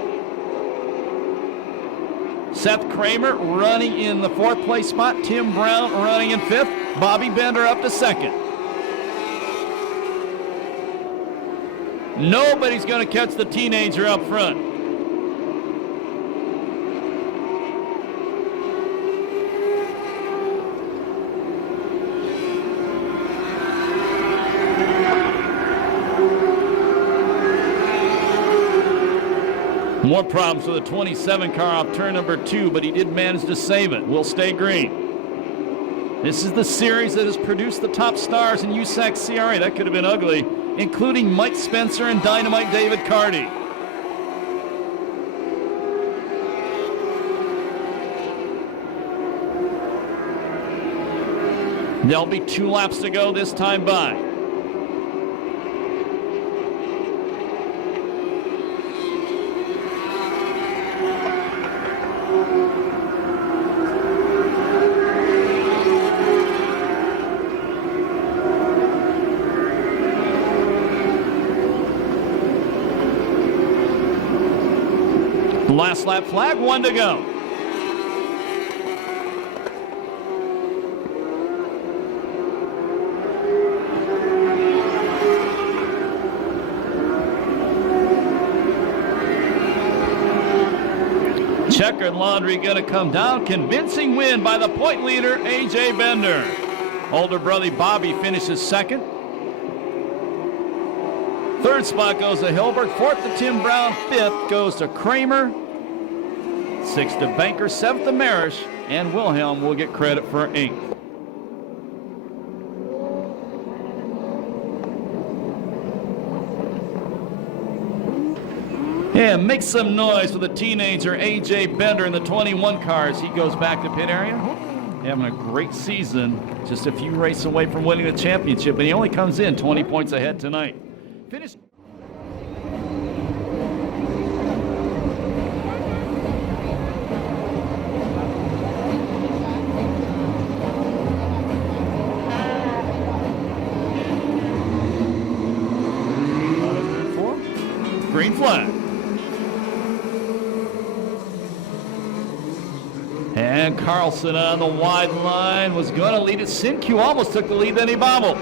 Seth Kramer running in the 4th place spot. Tim Brown running in 5th. Bobby Bender up to 2nd. Nobody's going to catch the teenager up front. More problems with the 27 car off turn number 2, but he did manage to save it. Will stay green. This is the series that has produced the top stars in USAC CRA. That could have been ugly, including Mike Spencer and Dynamite David Carty. There'll be 2 laps to go this time by. Last lap flag, 1 to go. Checkered laundry gonna come down. Convincing win by the point leader, A.J. Bender. Older brother Bobby finishes 2nd. 3rd spot goes to Hilbert. 4th to Tim Brown. 5th goes to Kramer. 6th to Banker. 7th to Marish. And Wilhelm will get credit for 8th. And make some noise for the teenager A.J. Bender in the 21 cars. He goes back to pit area. Having a great season. Just a few races away from winning the championship. And he only comes in 20 points ahead tonight. Finished. Green flag. And Carlson on the wide line was going to lead it. Sinque almost took the lead, then he bobbled.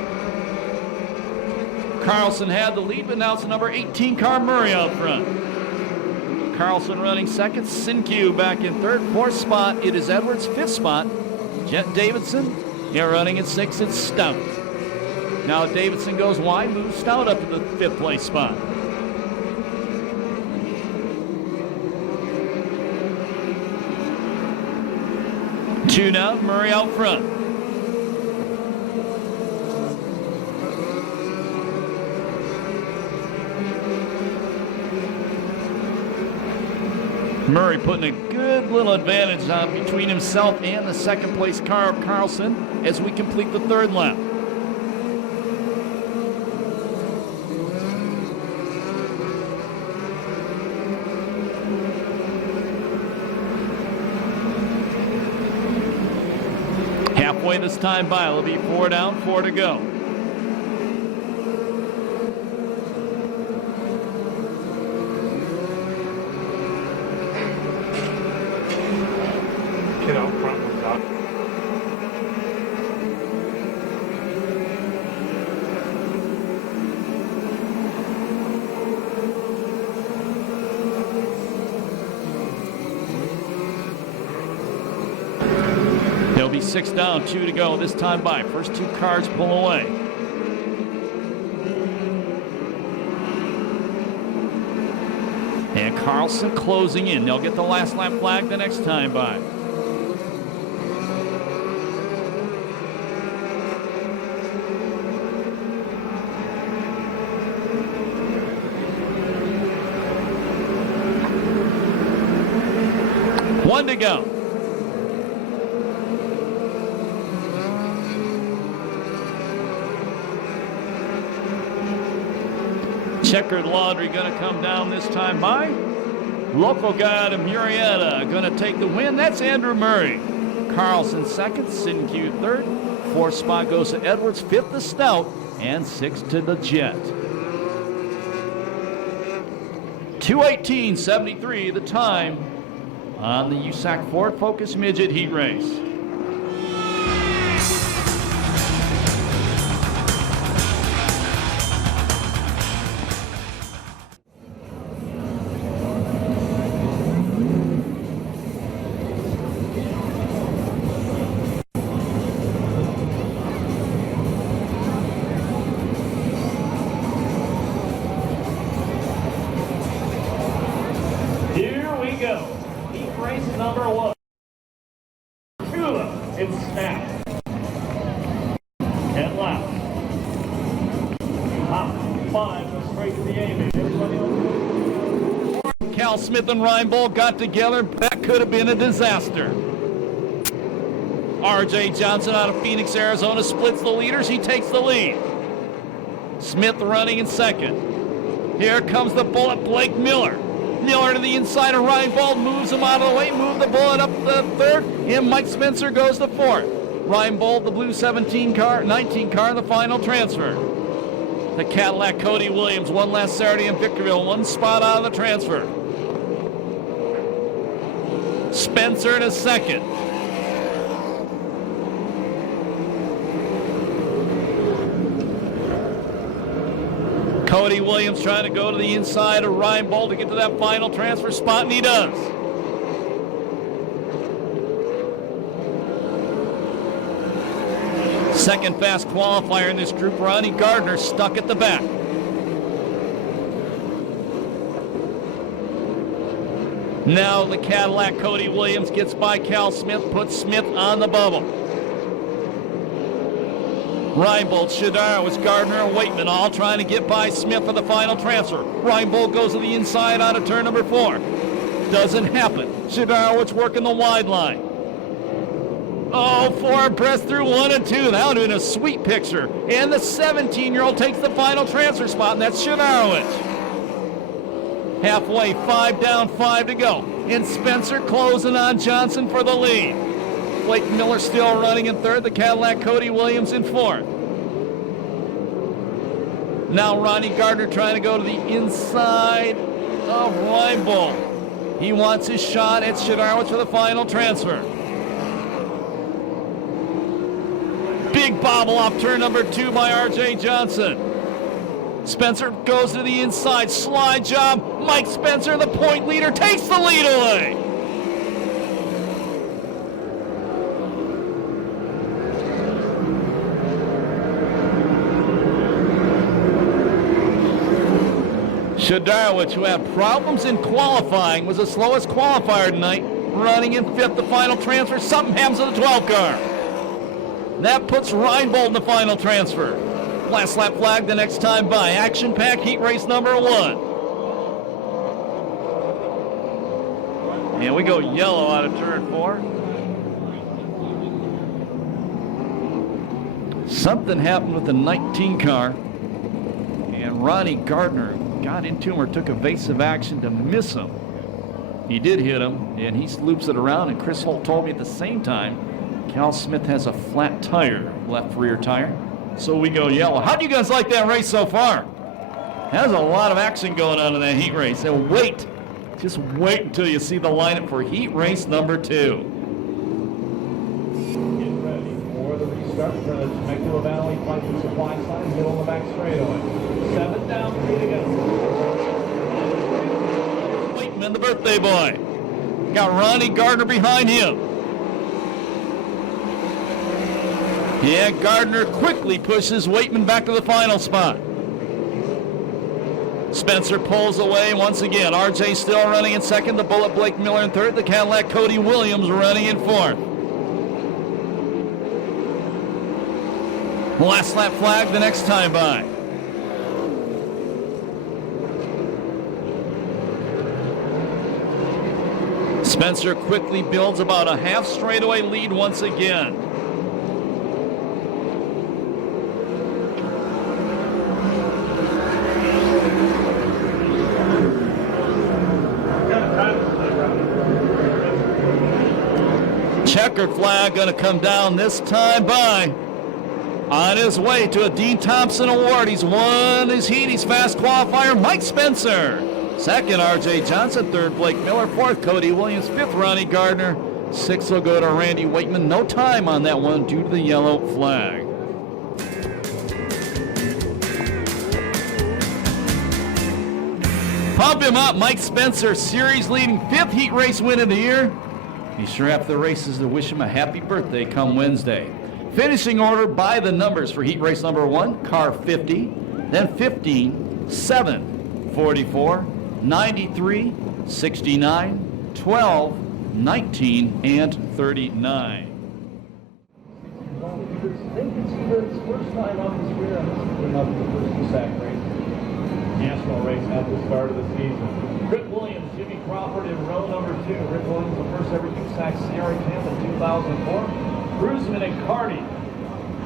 Carlson had the lead, but now it's the number 18 car Murray out front. Carlson running 2nd. Sinque back in 3rd. 4th spot, it is Edwards. 5th spot, Jet Davidson. Here running at 6th, it's Stout. Now Davidson goes wide, moves Stout up to the 5th place spot. Two down, Murray out front. Murray putting a good little advantage on between himself and the 2nd place car of Carlson as we complete the 3rd lap. Halfway this time by, it'll be 4 down, 4 to go. Kid out front was out. There'll be 6 down, 2 to go this time by. First 2 cars pull away. And Carlson closing in. They'll get the last lap flag the next time by. One to go. Checkered laundry going to come down this time by. Local guy to Murrieta going to take the win. That's Andrew Murray. Carlson second, Sinque third. Fourth spot goes to Edwards, fifth to Stout, and sixth to the Jet. 2:18.73 the time on the USAC Ford Focus Midget Heat Race. Here we go. Heat race number 1. Tula and Snap. And left. Top 5 goes straight to the aiming. Everybody else. Cal Smith and Reinbold got together. That could have been a disaster. R.J. Johnson out of Phoenix, Arizona splits the leaders. He takes the lead. Smith running in second. Here comes the bullet, Blake Miller. Miller to the inside of Reinbold, moves him out of the way, move the bullet up the third, and Mike Spencer goes to fourth. Reinbold, the blue 19 car in the final transfer. The Cadillac Cody Williams won last Saturday in Victorville, one spot out of the transfer. Spencer to second. Cody Williams trying to go to the inside of Reinbold to get to that final transfer spot, and he does. Second fast qualifier in this group, Ronnie Gardner stuck at the back. Now the Cadillac Cody Williams gets by Cal Smith, puts Smith on the bubble. Reinbold, Shadar was Gardner and Waitman all trying to get by Smith for the final transfer. Reinbold goes to the inside out of turn number 4. Doesn't happen. Shadarowitz working the wide line. Oh, 4 abreast through 1 and 2. That would have been a sweet picture. And the 17-year-old takes the final transfer spot, and that's Shadarowitz. Halfway, 5 down, 5 to go. And Spencer closing on Johnson for the lead. Blake Miller still running in third. The Cadillac Cody Williams in fourth. Now Ronnie Gardner trying to go to the inside of Reinbold. He wants his shot at Shadarowitz for the final transfer. Big bobble off turn number 2 by R.J. Johnson. Spencer goes to the inside. Slide job. Mike Spencer, the point leader, takes the lead away. Shadarowitz, who had problems in qualifying, was the slowest qualifier tonight, running in 5th. The final transfer, something happens to the 12 car. That puts Reinbold in the final transfer. Last lap flag the next time by. Action-packed heat race number 1. And we go yellow out of turn 4. Something happened with the 19 car, and Ronnie Gardner got into him or took evasive action to miss him. He did hit him, and he loops it around, and Chris Holt told me at the same time Cal Smith has a flat tire, left rear tire. So we go yellow. How do you guys like that race so far? There's a lot of action going on in that heat race. So just wait until you see the lineup for heat race number 2. Get ready for the restart for the Temecula Valley Pipe and Supply side, middle of the back straightaway. 7 down, 3 to go. Waitman, the birthday boy. Got Ronnie Gardner behind him. Yeah, Gardner quickly pushes Waitman back to the final spot. Spencer pulls away once again. RJ still running in second. The bullet Blake Miller in third. The Cadillac Cody Williams running in fourth. Last lap flag the next time by. Spencer quickly builds about a half straightaway lead once again. Got a time Checkered flag going to come down this time by, on his way to a Dean Thompson Award. He's won his heat. He's fast qualifier, Mike Spencer. Second, R.J. Johnson. Third, Blake Miller. Fourth, Cody Williams. Fifth, Ronnie Gardner. Sixth will go to Randy Wakeman. No time on that one due to the yellow flag. Pump him up, Mike Spencer, series leading 5th heat race win of the year. Be sure after the races to wish him a happy birthday come Wednesday. Finishing order by the numbers for heat race number 1, car 50, then 15, 7, 44, 93, 69, 12, 19, and 39. It's first time up this year, and this is enough for the first USAC race. National race at the start of the season. Rick Williams, Jimmy Crawford in row number 2. Rick Williams, the first ever USAC CRA champ in 2004. Cruzman and Carty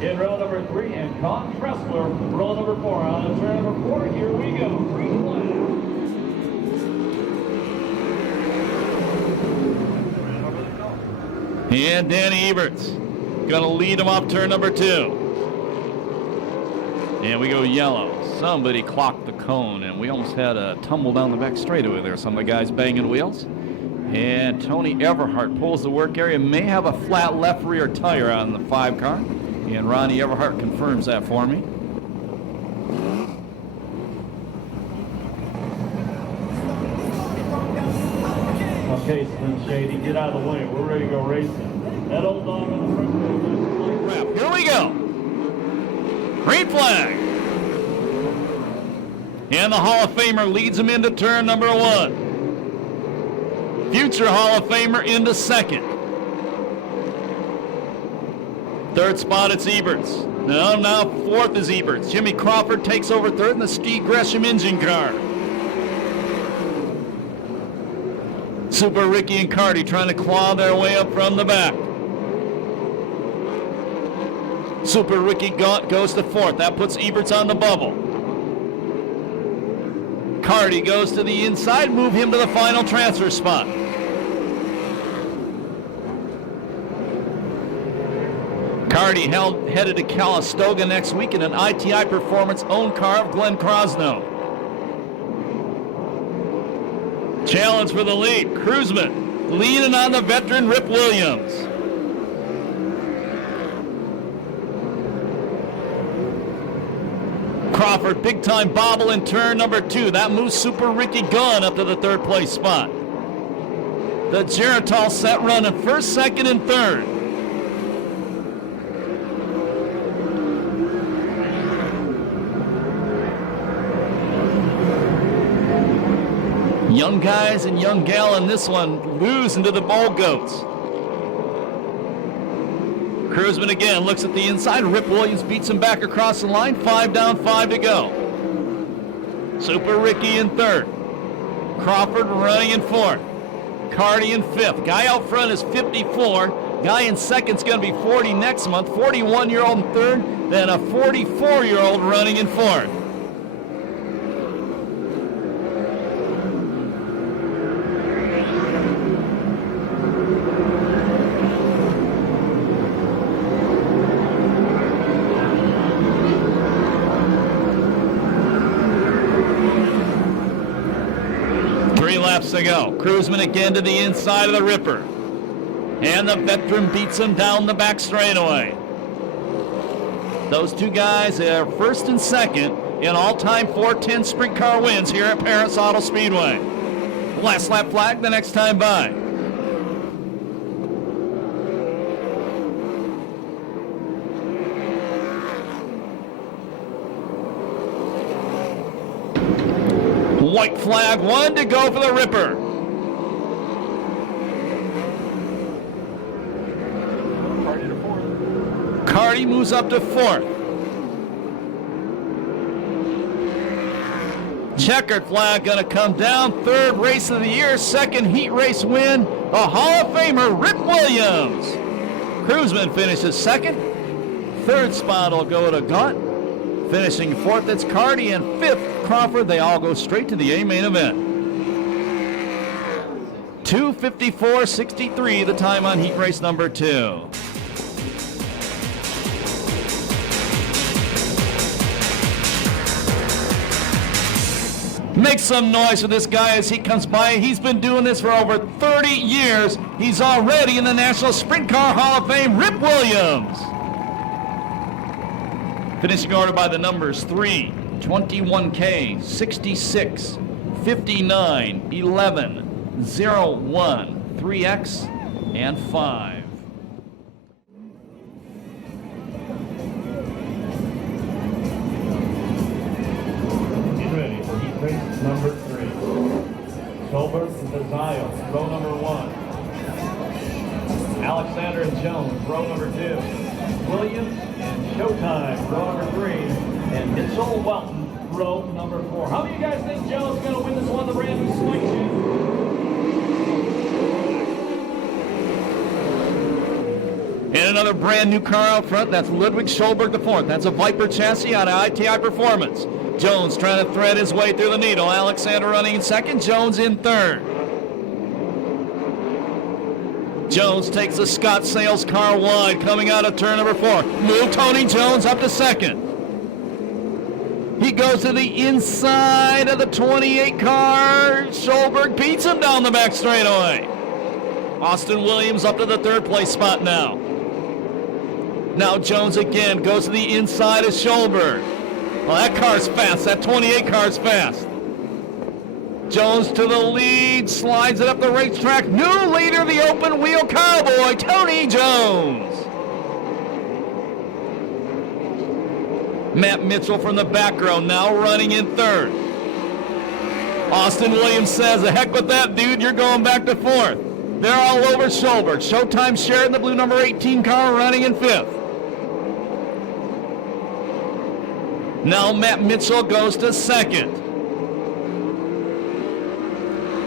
in row number 3, and Con Tressler, row number 4. On the turn number 4, here we go. Green flag. And Danny Eberts going to lead him off turn number 2. And we go yellow. Somebody clocked the cone, and we almost had a tumble down the back straightaway there. Some of the guys banging wheels. And Tony Everhart pulls the work area. May have a flat left rear tire on the 5 car. And Ronnie Everhart confirms that for me. Okay, Slim Shady, get out of the way. We're ready to go racing. That old dog on the front row. Here we go. Green flag. And the Hall of Famer leads him into turn number 1. Future Hall of Famer into 2nd. 3rd spot, it's Eberts. Now 4th is Eberts. Jimmy Crawford takes over 3rd in the Steve Gresham engine car. Super Ricky and Carty trying to claw their way up from the back. Super Ricky goes to 4th. That puts Eberts on the bubble. Carty goes to the inside, move him to the final transfer spot. Carty headed to Calistoga next week in an ITI Performance owned car of Glenn Crosno. Challenge for the lead. Cruzman leaning on the veteran Rip Williams. Crawford, big time bobble in turn number 2. That moves Super Ricky Gunn up to the 3rd place spot. The Geritol set run in 1st, 2nd, and 3rd. Young guys and young gal in this one lose into the Bowl Goats. Cruzman again looks at the inside. Rip Williams beats him back across the line. 5 down, 5 to go. Super Ricky in 3rd. Crawford running in 4th. Carty in 5th. Guy out front is 54. Guy in 2nd is going to be 40 next month. 41-year-old in 3rd. Then a 44-year-old running in 4th. To go. Cruzman again to the inside of the Ripper. And the veteran beats him down the back straightaway. Those two guys are 1st and 2nd in all-time 410 sprint car wins here at Perris Auto Speedway. Last lap flag the next time by. White flag, 1 to go for the Ripper. Carty moves up to 4th. Checkered flag going to come down. 3rd race of the year, 2nd heat race win. The Hall of Famer, Rip Williams. Cruzman finishes 2nd. 3rd spot will go to Gaunt. Finishing 4th, it's Carty, and 5th, Crawford. They all go straight to the A main event. 2:54.63 the time on heat race number 2. Make some noise for this guy as he comes by. He's been doing this for over 30 years. He's already in the National Sprint Car Hall of Fame, Rip Williams. Finishing order by the numbers 3, 21K, 66, 59, 11, 01, 3X, and 5. Race number 3. Colbert and Desio, row number 1. Alexander and Jones, row number 2. Williams and Showtime, row number 3. And Mitchell Welton, row number 4. How many of you guys think Jones is going to win this one, the brand new swing shoe? And another brand new car out front. That's Ludwig Schulberg IV. That's a Viper chassis out of ITI Performance. Jones trying to thread his way through the needle. Alexander running in second. Jones in third. Jones takes the Scott Sales car wide coming out of turn number 4. Move Tony Jones up to second. He goes to the inside of the 28 car. Schulberg beats him down the back straightaway. Austin Williams up to the third place spot now. Now Jones again goes to the inside of Schulberg. Well, that car's fast. That 28 car's fast. Jones to the lead, slides it up the racetrack. New leader of the open wheel cowboy, Tony Jones. Matt Mitchell from the back row now running in third. Austin Williams says, the heck with that, dude. You're going back to fourth. They're all over Schulberg. Showtime sharing the blue number 18 car running in fifth. Now Matt Mitchell goes to second.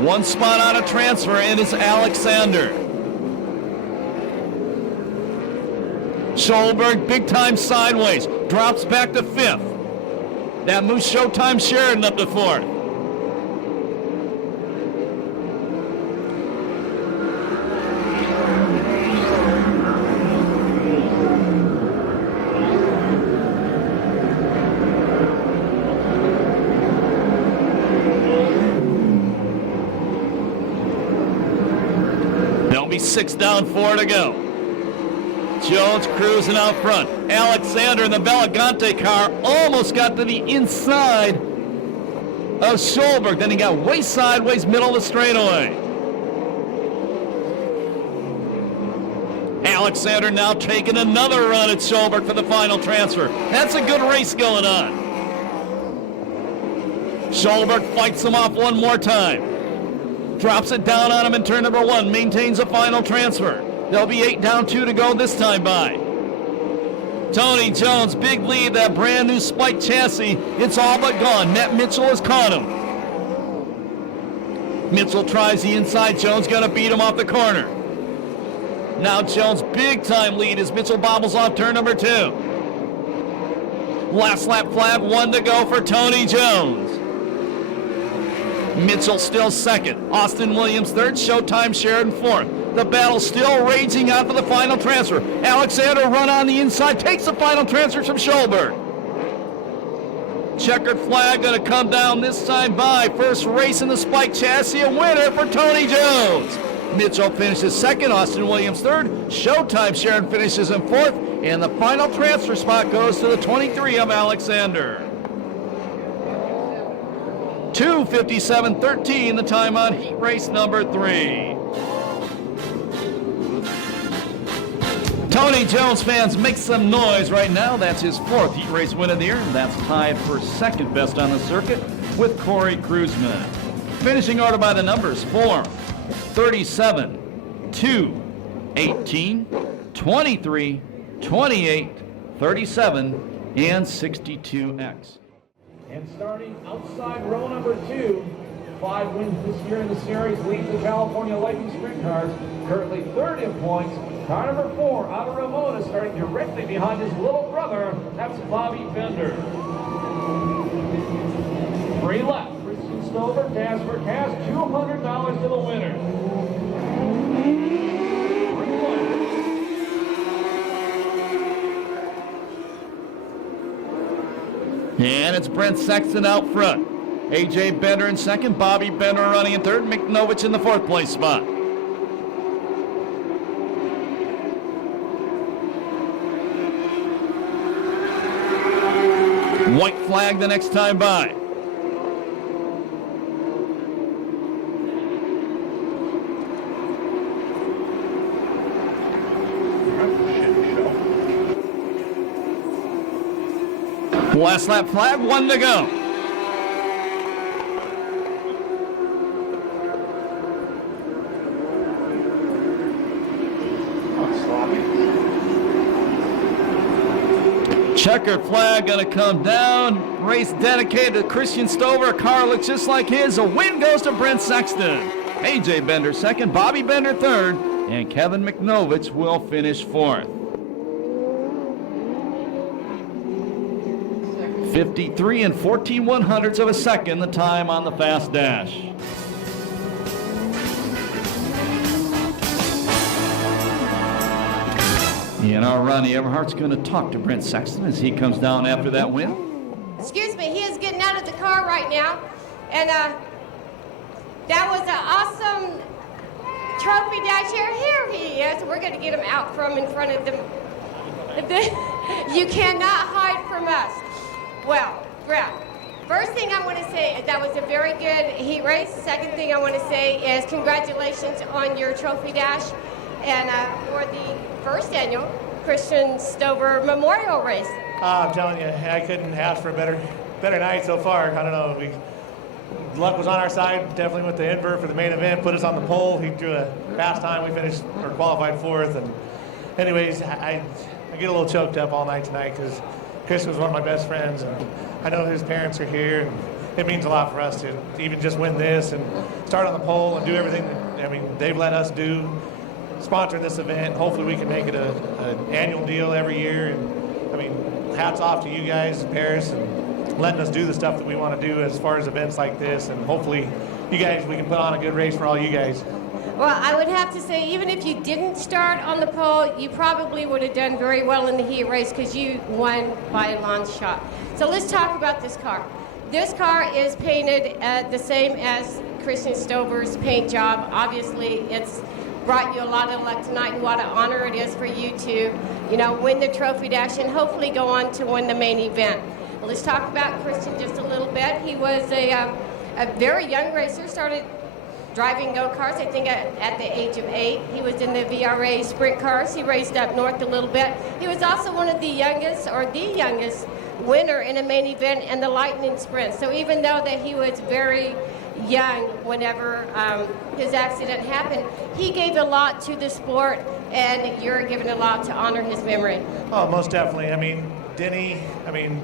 One spot on a transfer, and it's Alexander. Schulberg, big time sideways, drops back to fifth. That moves Showtime Sheridan up to fourth. There'll be 6 down, 4 to go. Jones cruising out front. Alexander in the Belagante car almost got to the inside of Schulberg. Then he got way sideways, middle of the straightaway. Alexander now taking another run at Schulberg for the final transfer. That's a good race going on. Schulberg fights him off one more time. Drops it down on him in turn number 1. Maintains a final transfer. There'll be 8 down, 2 to go this time by. Tony Jones, big lead, that brand new spike chassis. It's all but gone. Matt Mitchell has caught him. Mitchell tries the inside. Jones gonna beat him off the corner. Now Jones, big time lead as Mitchell bobbles off turn number 2. Last lap flag, 1 to go for Tony Jones. Mitchell still second. Austin Williams third. Showtime Sheridan fourth. The battle still raging out for the final transfer. Alexander run on the inside. Takes the final transfer from Schulberg. Checkered flag going to come down this time by. First race in the spike chassis. A winner for Tony Jones. Mitchell finishes second. Austin Williams third. Showtime Sheridan finishes in fourth. And the final transfer spot goes to the 23 of Alexander. 2:57.13 the time on heat race number 3. Tony Jones fans, make some noise right now. That's his 4th heat race win of the year. That's tied for 2nd best on the circuit with Corey Kruzman. Finishing order by the numbers 4, 37, 2, 18, 23, 28, 37, and 62X. And starting outside row number 2, 5 wins this year in the series, leads the California Lightning Sprint Cars. Currently 3rd in points. Car number 4 out of Ramona, starting directly behind his little brother. That's Bobby Bender. 3 left. Christian Stover, Casper Cash, $200 to the winner. And it's Brent Sexton out front. A.J. Bender in second, Bobby Bender running in third, McNovich in the fourth place spot. White flag the next time by. Last lap flag, 1 to go. Checkered flag gonna come down. Race dedicated to Christian Stover. A car looks just like his. A win goes to Brent Sexton. A.J. Bender second, Bobby Bender third, and Kevin McNovich will finish fourth. 53 and 14/100ths of a second, the time on the fast dash. In our run, Everhart's going to talk to Brent Sexton as he comes down after that win. Excuse me, he is getting out of the car right now. And that was an awesome trophy dash here. Here he is. We're going to get him out from in front of them. You cannot hide from us. Well, Brent, first thing I want to say is that was a very good heat race. Second thing I want to say is congratulations on your trophy dash and for the first annual Christian Stover Memorial Race. I'm telling you, I couldn't ask for a better night so far. I don't know. Luck was on our side. Definitely with the invert for the main event, put us on the pole. He drew a fast time. We finished or qualified fourth. And anyways, I get a little choked up all night tonight because Chris was one of my best friends, and I know his parents are here. And it means a lot for us to even just win this and start on the pole and do everything that, they've let us do. Sponsor this event. Hopefully we can make it an annual deal every year. And hats off to you guys, Perris, and letting us do the stuff that we want to do as far as events like this. And hopefully we can put on a good race for all you guys. Well, I would have to say, even if you didn't start on the pole, you probably would have done very well in the heat race because you won by a long shot. So let's talk about this car. This car is painted the same as Christian Stover's paint job. Obviously, it's brought you a lot of luck tonight, and what an honor it is for you to, win the trophy dash and hopefully go on to win the main event. Well, let's talk about Christian just a little bit. He was a very young racer, started driving go-karts, I think at the age of 8. He was in the VRA sprint cars. He raced up north a little bit. He was also one of the youngest winner in a main event in the Lightning Sprint. So even though that he was very young whenever his accident happened, he gave a lot to the sport, and you're giving a lot to honor his memory. Oh, most definitely. Denny,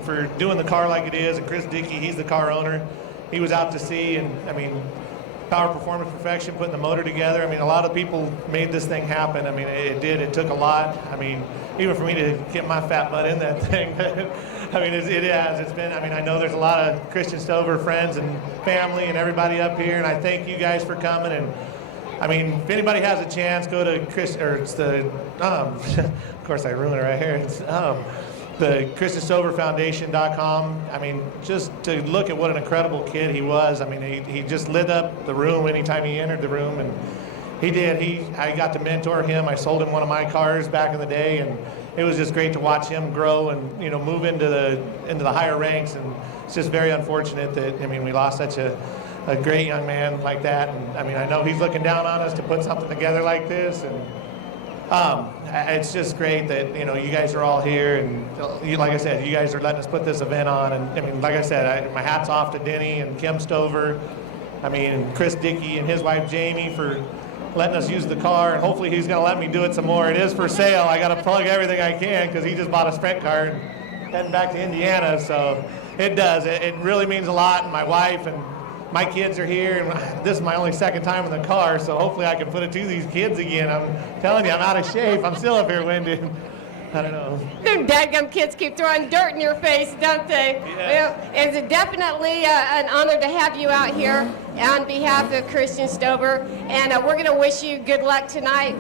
for doing the car like it is, and Chris Dickey, he's the car owner. He was out to sea, and power performance perfection, putting the motor together. A lot of people made this thing happen. It did. It took a lot. Even for me to get my fat butt in that thing. It has. It's been. I know there's a lot of Christian Stover friends and family and everybody up here, and I thank you guys for coming. And if anybody has a chance, go to it's the. Of course, I ruined it right here. It's the ChristianStoverFoundation.com. Just to look at what an incredible kid he was. He just lit up the room anytime he entered the room, and he did. I got to mentor him. I sold him one of my cars back in the day, and it was just great to watch him grow and move into the higher ranks. And it's just very unfortunate that we lost such a great young man like that. And I know he's looking down on us to put something together like this, and it's just great that you guys are all here, and like I said, you guys are letting us put this event on. And like I said, my hat's off to Denny and Kim Stover, and Chris Dickey and his wife Jamie for letting us use the car, and hopefully he's going to let me do it some more. It is for sale. I got to plug everything I can because he just bought a sprint car and heading back to Indiana. So it does. It really means a lot. And my wife and my kids are here, and this is my only second time in the car, so hopefully I can put it to these kids again. I'm telling you, I'm out of shape. I'm still up here winded. I don't know. Them dadgum kids keep throwing dirt in your face, don't they? Yes. Well, it's definitely an honor to have you out here on behalf of Christian Stover, and we're going to wish you good luck tonight.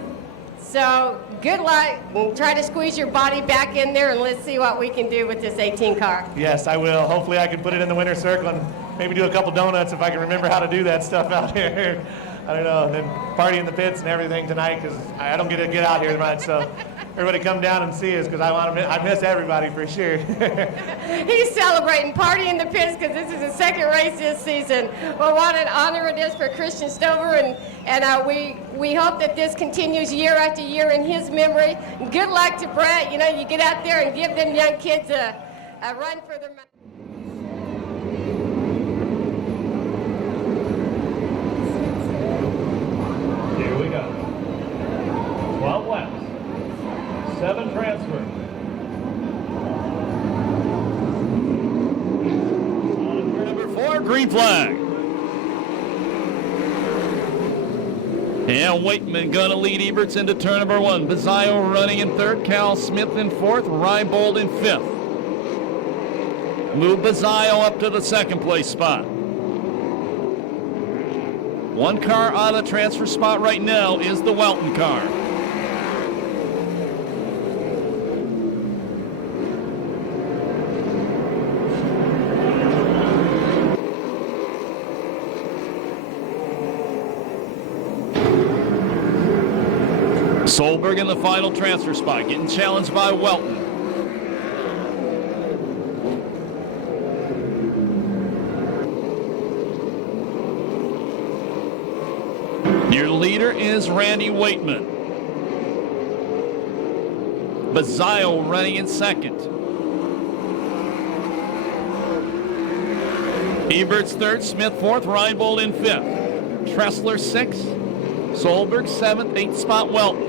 So good luck. Try to squeeze your body back in there, and let's see what we can do with this 18 car. Yes, I will. Hopefully I can put it in the winner's circle and maybe do a couple donuts if I can remember how to do that stuff out here. I don't know. And then party in the pits and everything tonight because I don't get to get out here much. So everybody come down and see us because I miss everybody for sure. He's celebrating party in the pits because this is his second race this season. Well, what an honor it is for Christian Stover, and we hope that this continues year after year in his memory. Good luck to Brett. You know, you get out there and give them young kids a run for their money. Here we go. 12 laps. 7 transfers. Number 4, green flag. And Waitman gonna lead Eberts into turn number 1. Bazzaio running in 3rd, Cal Smith in 4th, Reinbold in 5th. Move Bazzaio up to the 2nd place spot. 1 car out of the transfer spot right now is the Welton car. Solberg in the final transfer spot, getting challenged by Welton. Your leader is Randy Waitman. Bazzaio running in 2nd. Eberts 3rd, Smith 4th, Reinbold in 5th. Tressler 6th, Solberg 7th, 8th spot Welton.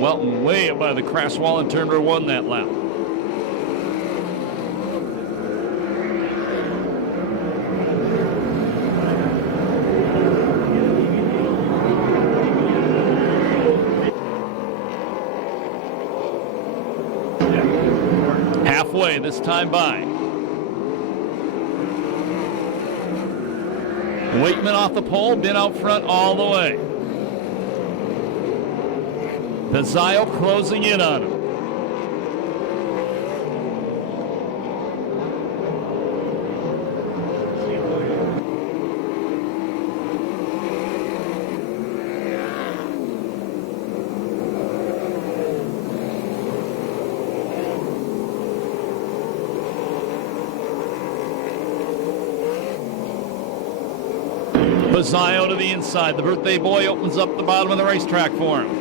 Welton way up by the crash wall in turn number 1 that lap. Halfway this time by. Waitman off the pole, been out front all the way. Bazzaio closing in on him. Bazzaio to the inside. The birthday boy opens up the bottom of the racetrack for him.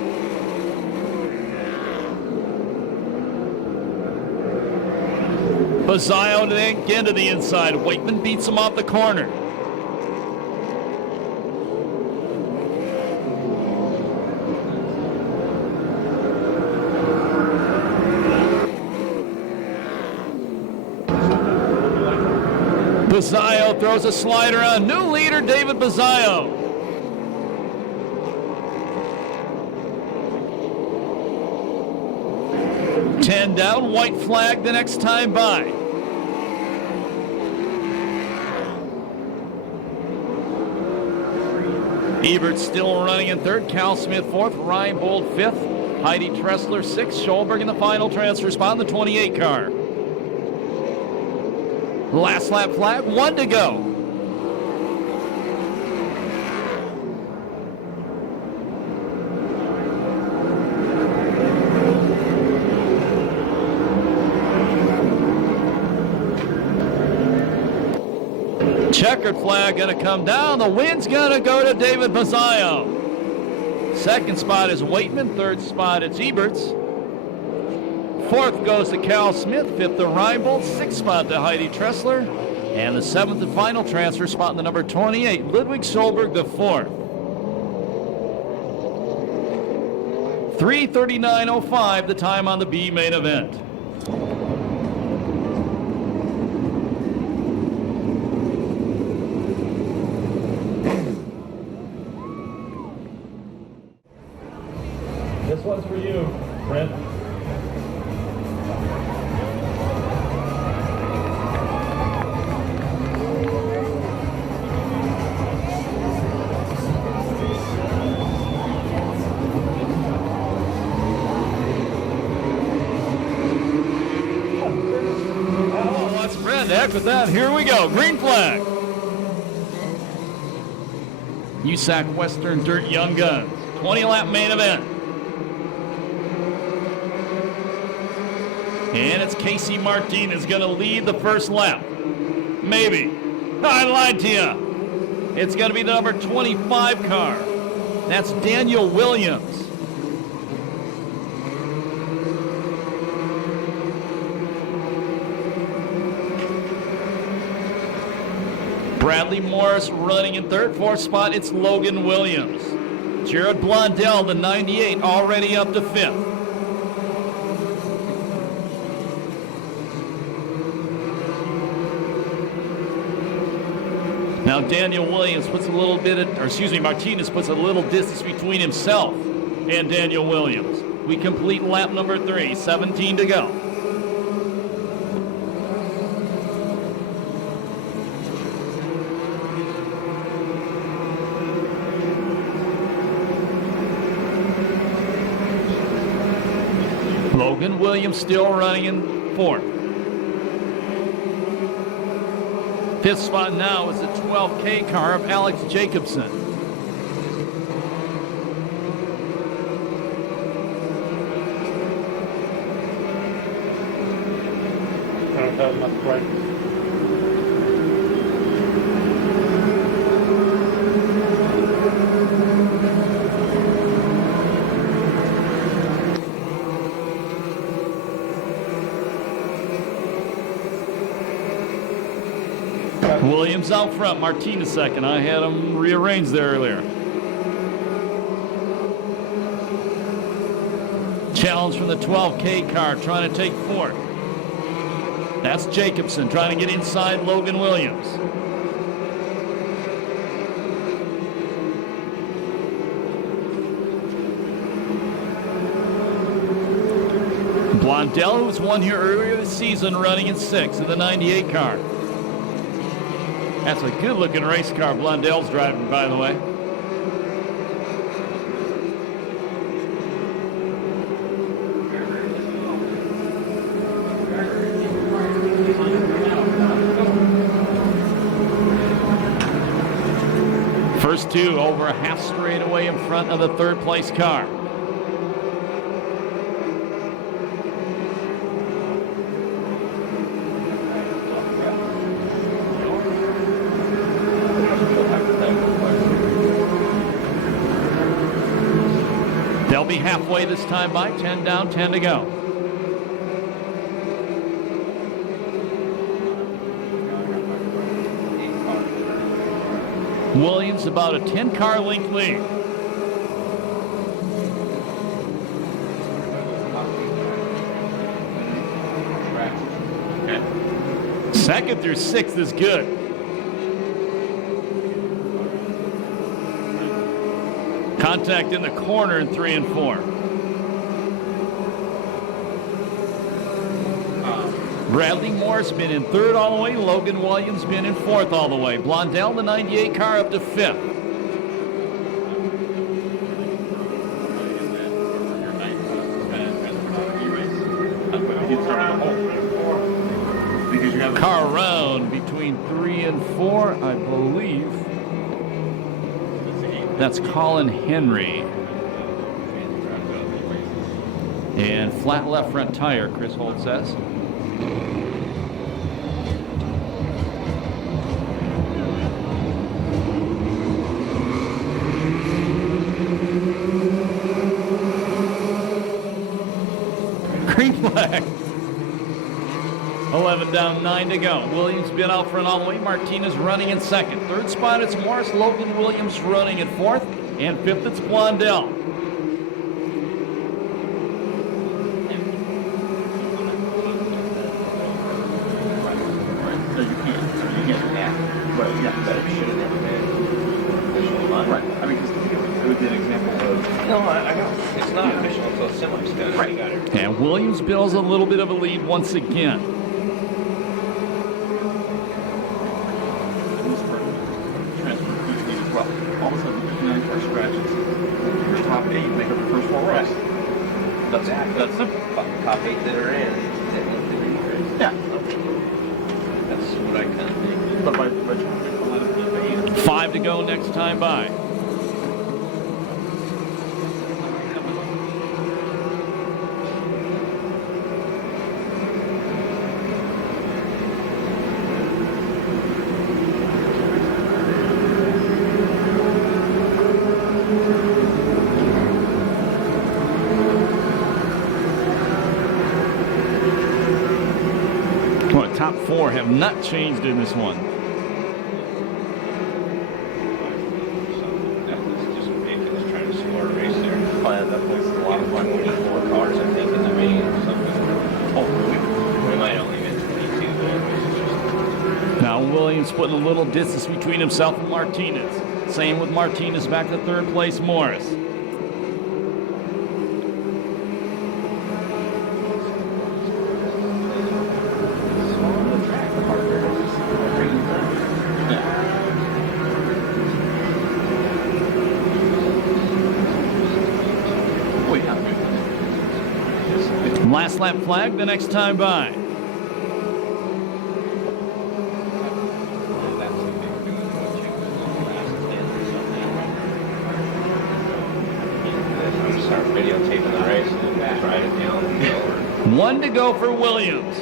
Bazzaio again to the inside. Waitman beats him off the corner. Bazzaio throws a slider on. New leader, David Bazzaio. Ten down, white flag the next time by. Ebert still running in 3rd, Cal Smith 4th, Reinbold 5th, Heidi Tressler 6th, Scholberg in the final transfer spot in the 28 car. Last lap flag, 1 to go. Checkered flag going to come down. The win's going to go to David Bazzaio. 2nd spot is Waitman. 3rd spot it's Eberts. 4th goes to Cal Smith. 5th to Reinbold. 6th spot to Heidi Tressler. And the 7th and final transfer spot in the number 28, Ludwig Solberg, the 4th. 3:39.05 the time on the B main event. This one's for you, Brent. Oh, let's Brent. Heck with that. Here we go. Green flag. USAC Western Dirt Young Guns. 20-lap main event. And it's Casey Martinez going to lead the first lap. Maybe. I lied to you. It's going to be the number 25 car. That's Daniel Williams. Bradley Morris running in third. Fourth spot, it's Logan Williams. Jared Blondell, the 98, already up to fifth. Now Daniel Williams puts a little bit of, or excuse me, Martinez puts a little distance between himself and Daniel Williams. We complete lap number 3, 17 to go. Logan Williams still running in fourth. Fifth spot now is the 12K car of Alex Jacobson. Williams out front, Martinez second. I had him rearranged there earlier. Challenge from the 12K car, trying to take fourth. That's Jacobson trying to get inside Logan Williams. Blondell, who was won here earlier this season, running in sixth in the 98 car. That's a good-looking race car Blondell's driving, by the way. First two over a half straightaway in front of the third-place car. They'll be halfway this time by 10 down, 10 to go. Williams about a 10-car length lead. Second through sixth is good. Contact in the corner in 3 and 4. Bradley Morris been in third all the way. Logan Williams been in fourth all the way. Blondell, the 98 car, up to fifth. Car round between 3 and 4, I believe. That's Colin Henry. And flat left front tire, Chris Holt says. Green flag. 11 down, 9 to go. Williams been out front all the way. Martinez running in second. Third spot, it's Morris. Logan Williams running in fourth. And fifth, it's Blondell. Right. I mean, because it would be an example of No, I know. It's not official until semis done. Right. Got it. And Williams builds a little bit of a lead once again. Well, all of a sudden, 59 car scratches. Your top 8 make up the first 4 rows. That's simple. Top 8 that are in, technically regrades. Yeah. That's what I kind of think. But by trying to let it be 5 to go next time by. Well, top 4 have not changed in this one. That's just ridiculous trying to score a race there. Oh, yeah, that place is a lot of fun winning 4 cars, I think, in the main or something. Oh, really? We might only get 22 then. Now Williams putting a little distance between himself and Martinez. Same with Martinez back to 3rd place, Morris. Last lap flag the next time by. Start videotaping the race and then write it down. 1 to go for Williams.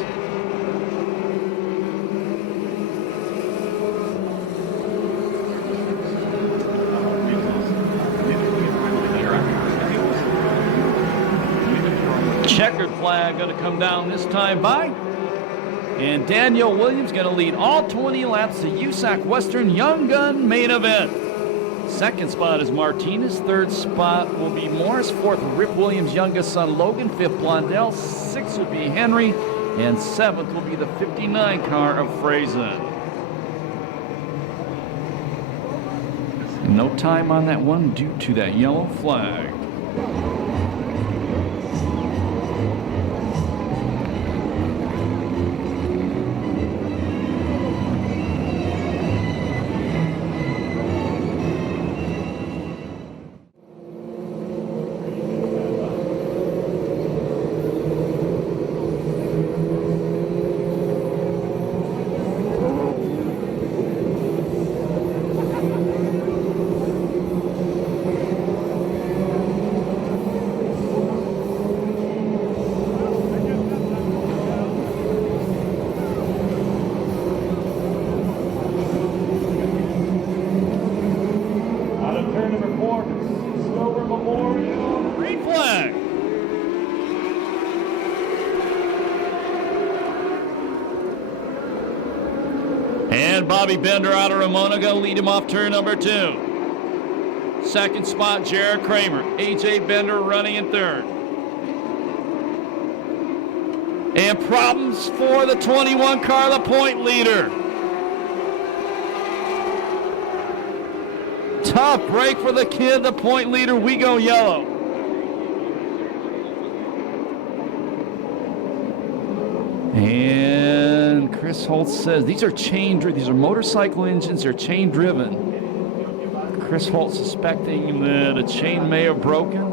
Checkered flag going to come down this time by. And Daniel Williams going to lead all 20 laps to USAC Western Young Gun main event. 2nd spot is Martinez. 3rd spot will be Morris. 4th, Rip Williams' youngest son, Logan. 5th, Blondell. 6th would be Henry. And 7th will be the 59 car of Frazen. No time on that one due to that yellow flag. And Bobby Bender out of Ramona going to lead him off turn number 2. 2nd spot, Jared Kramer. A.J. Bender running in 3rd. And problems for the 21 car, the point leader. Tough break for the kid, the point leader. We go yellow. And Chris Holtz says these are these are motorcycle engines, they're chain driven. Chris Holtz suspecting that a chain may have broken.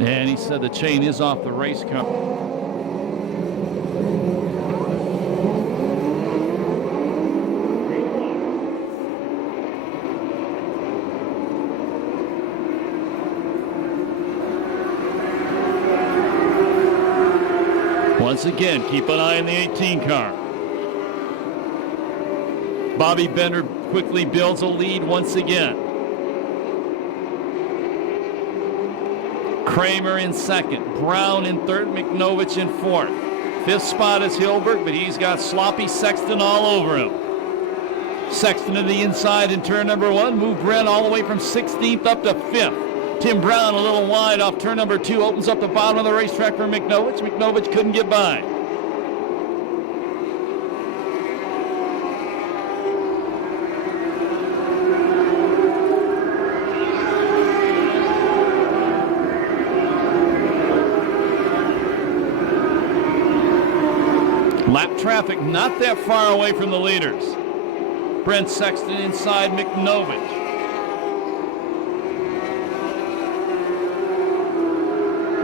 And he said the chain is off the race car. Once again, keep an eye on the 18 car. Bobby Bender quickly builds a lead once again. Kramer in 2nd, Brown in 3rd, McNovich in 4th. 5th spot is Hilbert, but he's got sloppy Sexton all over him. Sexton to the inside in turn number 1, moved Brent all the way from 16th up to 5th. Tim Brown a little wide off turn number 2, opens up the bottom of the racetrack for McNovich. McNovich couldn't get by. Lap traffic not that far away from the leaders. Brent Sexton inside McNovich.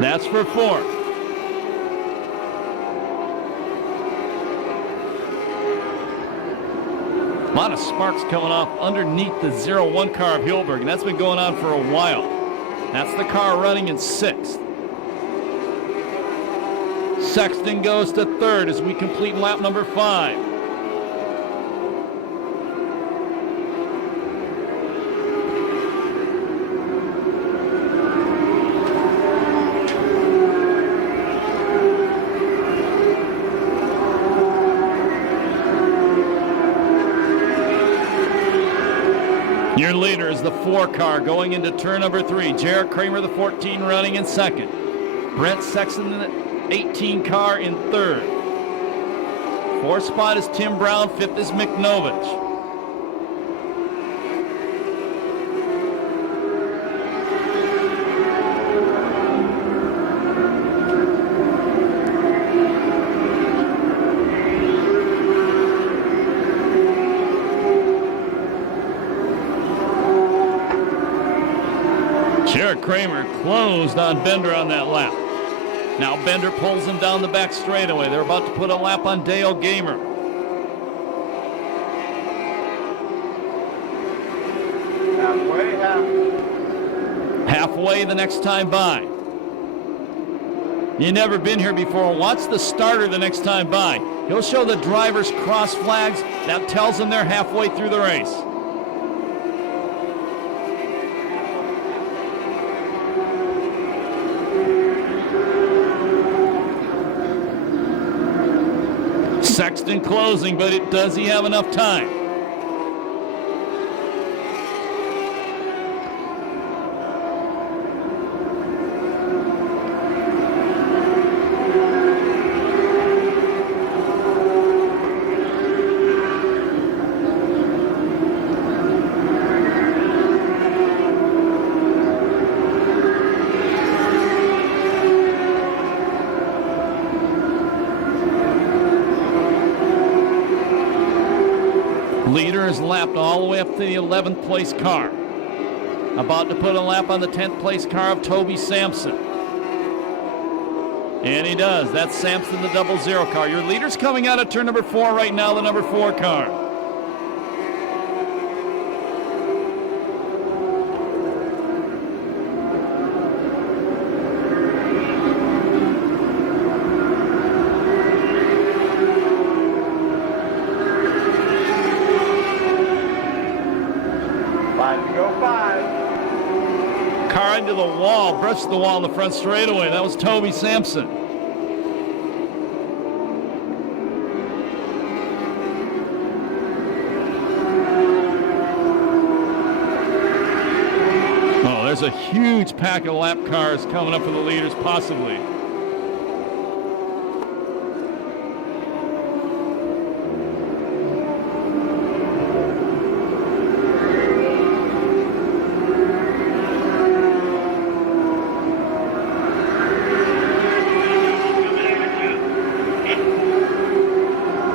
That's for fourth. A lot of sparks coming off underneath the 0-1 car of Hilberg, and that's been going on for a while. That's the car running in sixth. Sexton goes to third as we complete lap number 5. Your leader is the 4 car going into turn number 3. Jared Kramer, the 14, running in second. Brent Sexton, the 18 car in third. 4th spot is Tim Brown. 5th is McNovich. Jared Kramer closed on Bender on that lap. Now Bender pulls him down the back straightaway. They're about to put a lap on Dale Gamer. Halfway the next time by. You've never been here before. Watch the starter the next time by. He'll show the drivers cross flags. That tells them they're halfway through the race. Sexton closing, but does he have enough time? Leader is lapped all the way up to the 11th place car. About to put a lap on the 10th place car of Toby Sampson. And he does. That's Sampson, the 00 car. Your leader's coming out of turn number 4 right now, the number 4 car. Car into the wall, brushed the wall in the front straightaway. That was Toby Sampson. Oh, there's a huge pack of lap cars coming up for the leaders, possibly.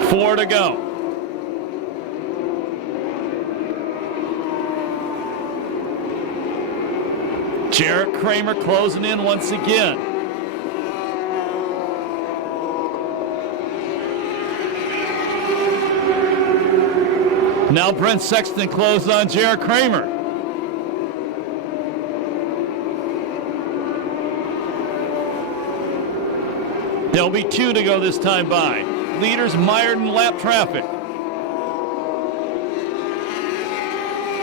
Four to go. Jarrett Kramer closing in once again. Now Brent Sexton closed on Jarrett Kramer. There'll be 2 to go this time by. Leaders mired in lap traffic.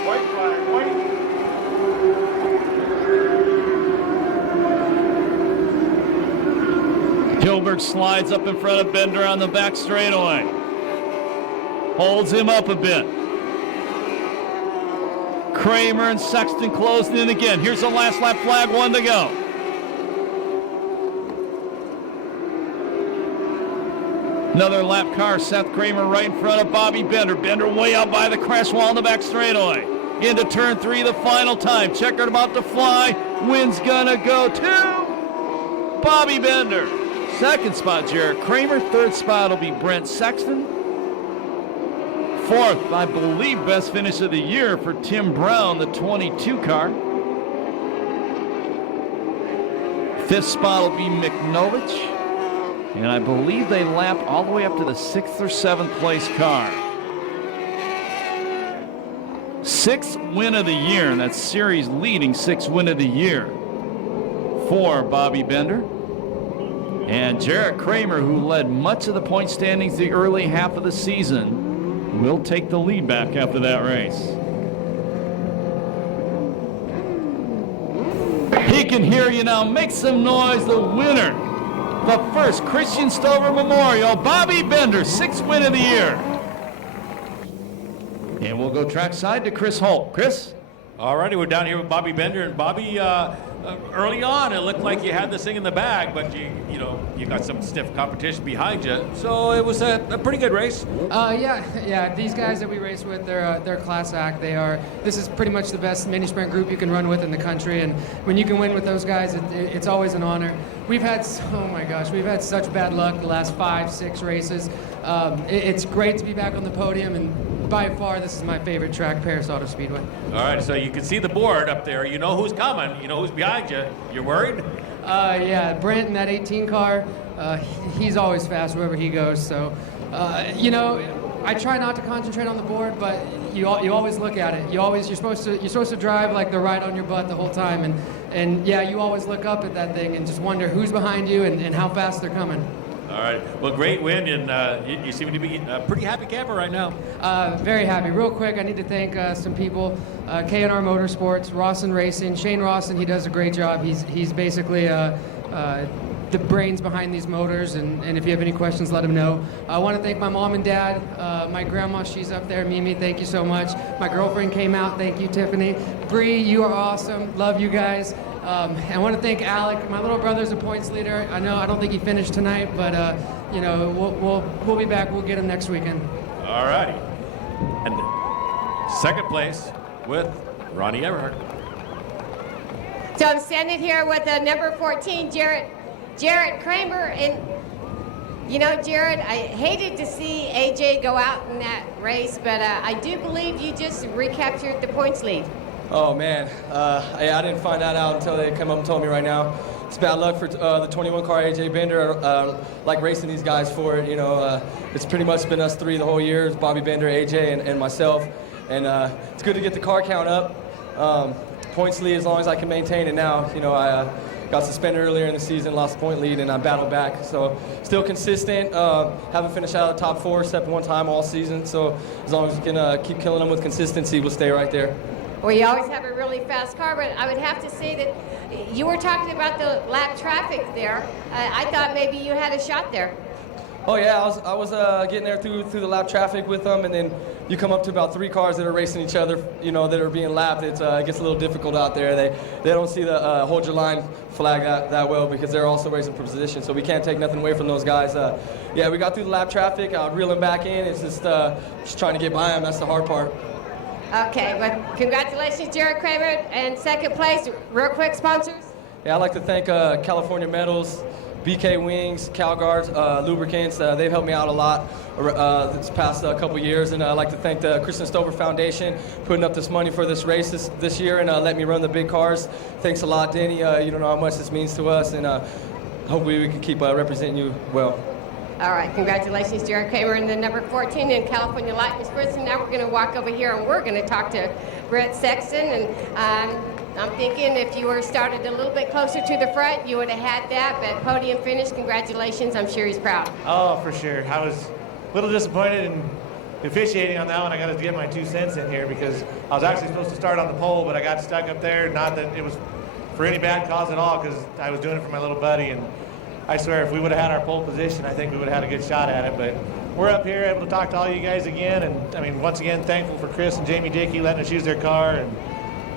White flag, white. Hilberg slides up in front of Bender on the back straightaway. Holds him up a bit. Kramer and Sexton closing in again. Here's the last lap flag, 1 to go. Another lap car, Seth Kramer right in front of Bobby Bender. Bender way out by the crash wall in the back straightaway. Into turn 3 the final time. Checkered about to fly. Wind's gonna go to Bobby Bender. Second spot, Jared Kramer. Third spot will be Brent Sexton. Fourth, I believe, best finish of the year for Tim Brown, the 22 car. Fifth spot will be McNovich. And I believe they lapped all the way up to the 6th or 7th place car. 6th win of the year, and that's series leading 6th win of the year for Bobby Bender. And Jarrett Kramer, who led much of the point standings the early half of the season, will take the lead back after that race. He can hear you now. Make some noise. The winner, the first Christian Stover Memorial, Bobby Bender, 6th win of the year. And we'll go trackside to Chris Holt. Chris? All righty, we're down here with Bobby Bender. And Bobby, early on, it looked like you had this thing in the bag, but you got some stiff competition behind you. So it was a pretty good race. Yeah. These guys that we race with, they're class act. This is pretty much the best mini sprint group you can run with in the country. And when you can win with those guys, it's always an honor. We've had such bad luck the last 5-6 races. It's great to be back on the podium, and by far, this is my favorite track, Perris Auto Speedway. All right, so you can see the board up there. You know who's coming. You know who's behind you. You're worried? Yeah, Brent in that 18 car, he's always fast wherever he goes. So, I try not to concentrate on the board, but you always look at it. You're supposed to drive like they're right on your butt the whole time, and yeah, you always look up at that thing and just wonder who's behind you and how fast they're coming. All right. Well, great win, and you seem to be a pretty happy camper right now. Very happy. Real quick, I need to thank some people. K&R Motorsports, Rawson Racing, Shane Rawson. He does a great job. He's basically the brains behind these motors, and if you have any questions, let him know. I want to thank my mom and dad, my grandma, she's up there, Mimi, thank you so much. My girlfriend came out, thank you, Tiffany. Bree, you are awesome, love you guys. I want to thank Alec, my little brother's a points leader. I don't think he finished tonight, but we'll be back, we'll get him next weekend. All righty. And second place with Ronnie Everhart. So I'm standing here with number 14, Jarrett Kramer, and Jared, I hated to see AJ go out in that race, but I do believe you just recaptured the points lead. Oh man, I didn't find that out until they come up and told me right now. It's bad luck for the 21 car AJ Bender. Like racing these guys for it, it's pretty much been us three the whole year. It's Bobby Bender, AJ, and myself, and it's good to get the car count up. Points lead as long as I can maintain it now. I got suspended earlier in the season, lost the point lead, and I battled back. So still consistent. Haven't finished out of the top 4 except one time all season. So as long as we can keep killing them with consistency, we'll stay right there. Well, you always have a really fast car, but I would have to say that you were talking about the lap traffic there. I thought maybe you had a shot there. Oh yeah, I was getting there through the lap traffic with them, and then you come up to about 3 cars that are racing each other, that are being lapped. It gets a little difficult out there. They don't see the hold your line flag that well because they're also racing for position, so we can't take nothing away from those guys. Yeah, we got through the lap traffic. I would reel them back in. It's just trying to get by them. That's the hard part. Okay, well, congratulations, Jarrett Kramer, and second place. Real quick, sponsors. Yeah, I'd like to thank California Metals, BK Wings, CalGuards, Lubricants. They've helped me out a lot this past couple years, and I'd like to thank the Christian Stover Foundation putting up this money for this race this year and let me run the big cars. Thanks a lot, Denny. You don't know how much this means to us, and hopefully we can keep representing you well. All right, congratulations, Jarrett Kramer, and the number 14 in California Lightning Sports. And now we're going to walk over here and we're going to talk to Brent Sexton. And I'm thinking if you were started a little bit closer to the front, you would have had that. But podium finish, congratulations. I'm sure he's proud. Oh, for sure. I was a little disappointed in officiating on that one. I got to get my 2 cents in here because I was actually supposed to start on the pole, but I got stuck up there. Not that it was for any bad cause at all because I was doing it for my little buddy. And I swear, if we would have had our pole position, I think we would have had a good shot at it. But we're up here able to talk to all you guys again. And, once again, thankful for Chris and Jamie Dickey letting us use their car. And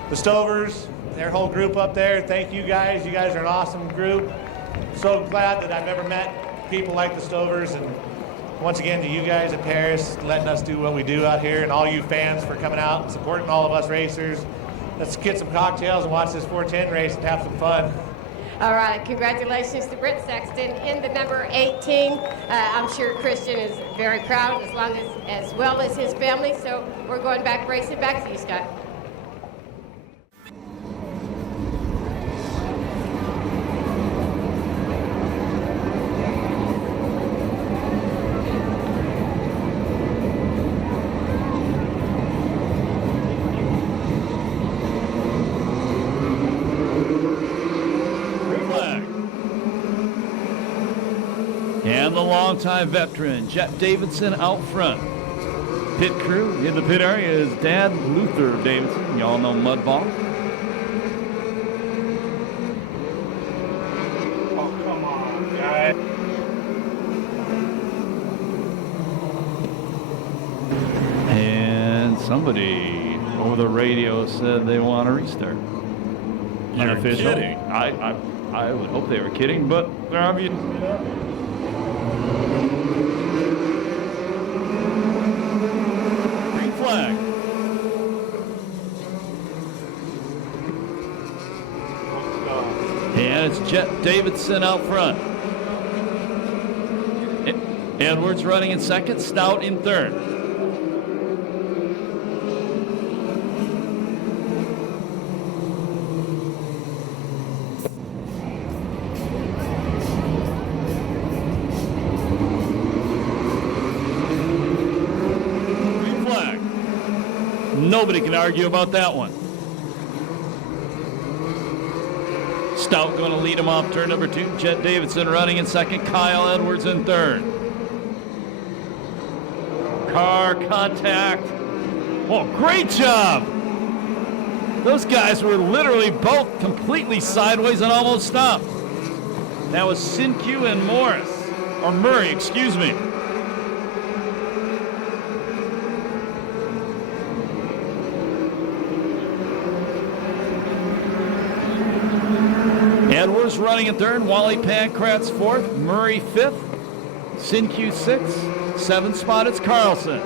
the Stovers, their whole group up there, thank you guys. You guys are an awesome group. So glad that I've never met people like the Stovers. And once again, to you guys at Perris, letting us do what we do out here. And all you fans for coming out and supporting all of us racers. Let's get some cocktails and watch this 410 race and have some fun. All right, congratulations to Britt Sexton in the number 18. I'm sure Christian is very proud as well as his family. So we're going back racing. Back to you, Scott. And the longtime veteran, Jet Davidson, out front. Pit crew in the pit area is Dad Luther Davidson. Y'all know Mudball. Oh, come on, guys. And somebody over the radio said they want to restart. You're Unofficial. kidding. I would hope they were kidding, but they're obviously not. Green flag. And it's Jet Davidson out front. Edwards running in second, Stout in third. Green flag. Nobody can argue about that one. Stout going to lead him off turn number 2. Jet Davidson running in second. Kyle Edwards in third. Car contact. Oh, great job. Those guys were literally both completely sideways and almost stopped. That was Sinque and Morris. Or Murray, excuse me. Edwards running in third, Wally Pankratz fourth, Murray fifth, Sinque sixth, seventh spot it's Carlson.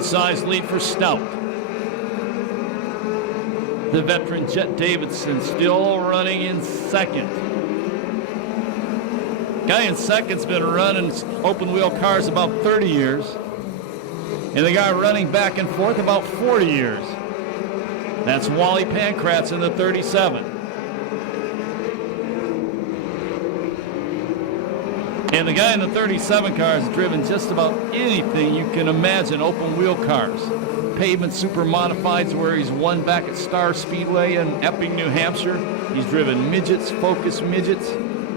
Size lead for Stout. The veteran Jet Davidson still running in second. Guy in second's been running open wheel cars about 30 years. And the guy running back and forth about 40 years. That's Wally Pankratz in the 37. And the guy in the 37 car has driven just about anything you can imagine, open wheel cars. Pavement super modifieds where he's won back at Star Speedway in Epping, New Hampshire. He's driven midgets, Focus midgets,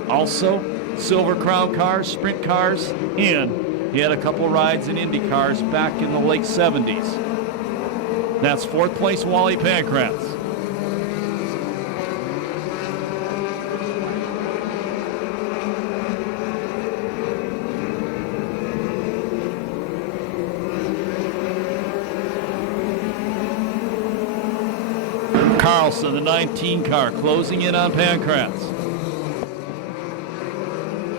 also Silver Crown cars, sprint cars, and he had a couple rides in Indy cars back in the late 70s. That's fourth place Wally Pankratz. Carlson, the 19 car, closing in on Pankratz.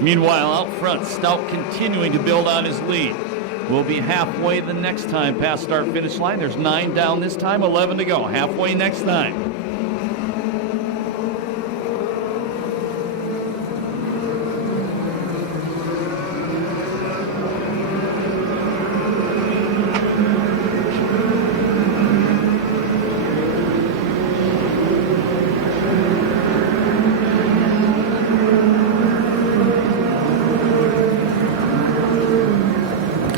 Meanwhile, out front, Stout continuing to build on his lead. We'll be halfway the next time past start-finish line. There's 9 down this time, 11 to go. Halfway next time.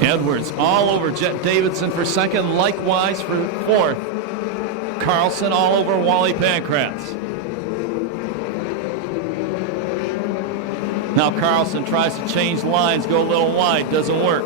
Edwards all over Jet Davidson for second, likewise for fourth. Carlson all over Wally Pankratz. Now Carlson tries to change lines, go a little wide, doesn't work.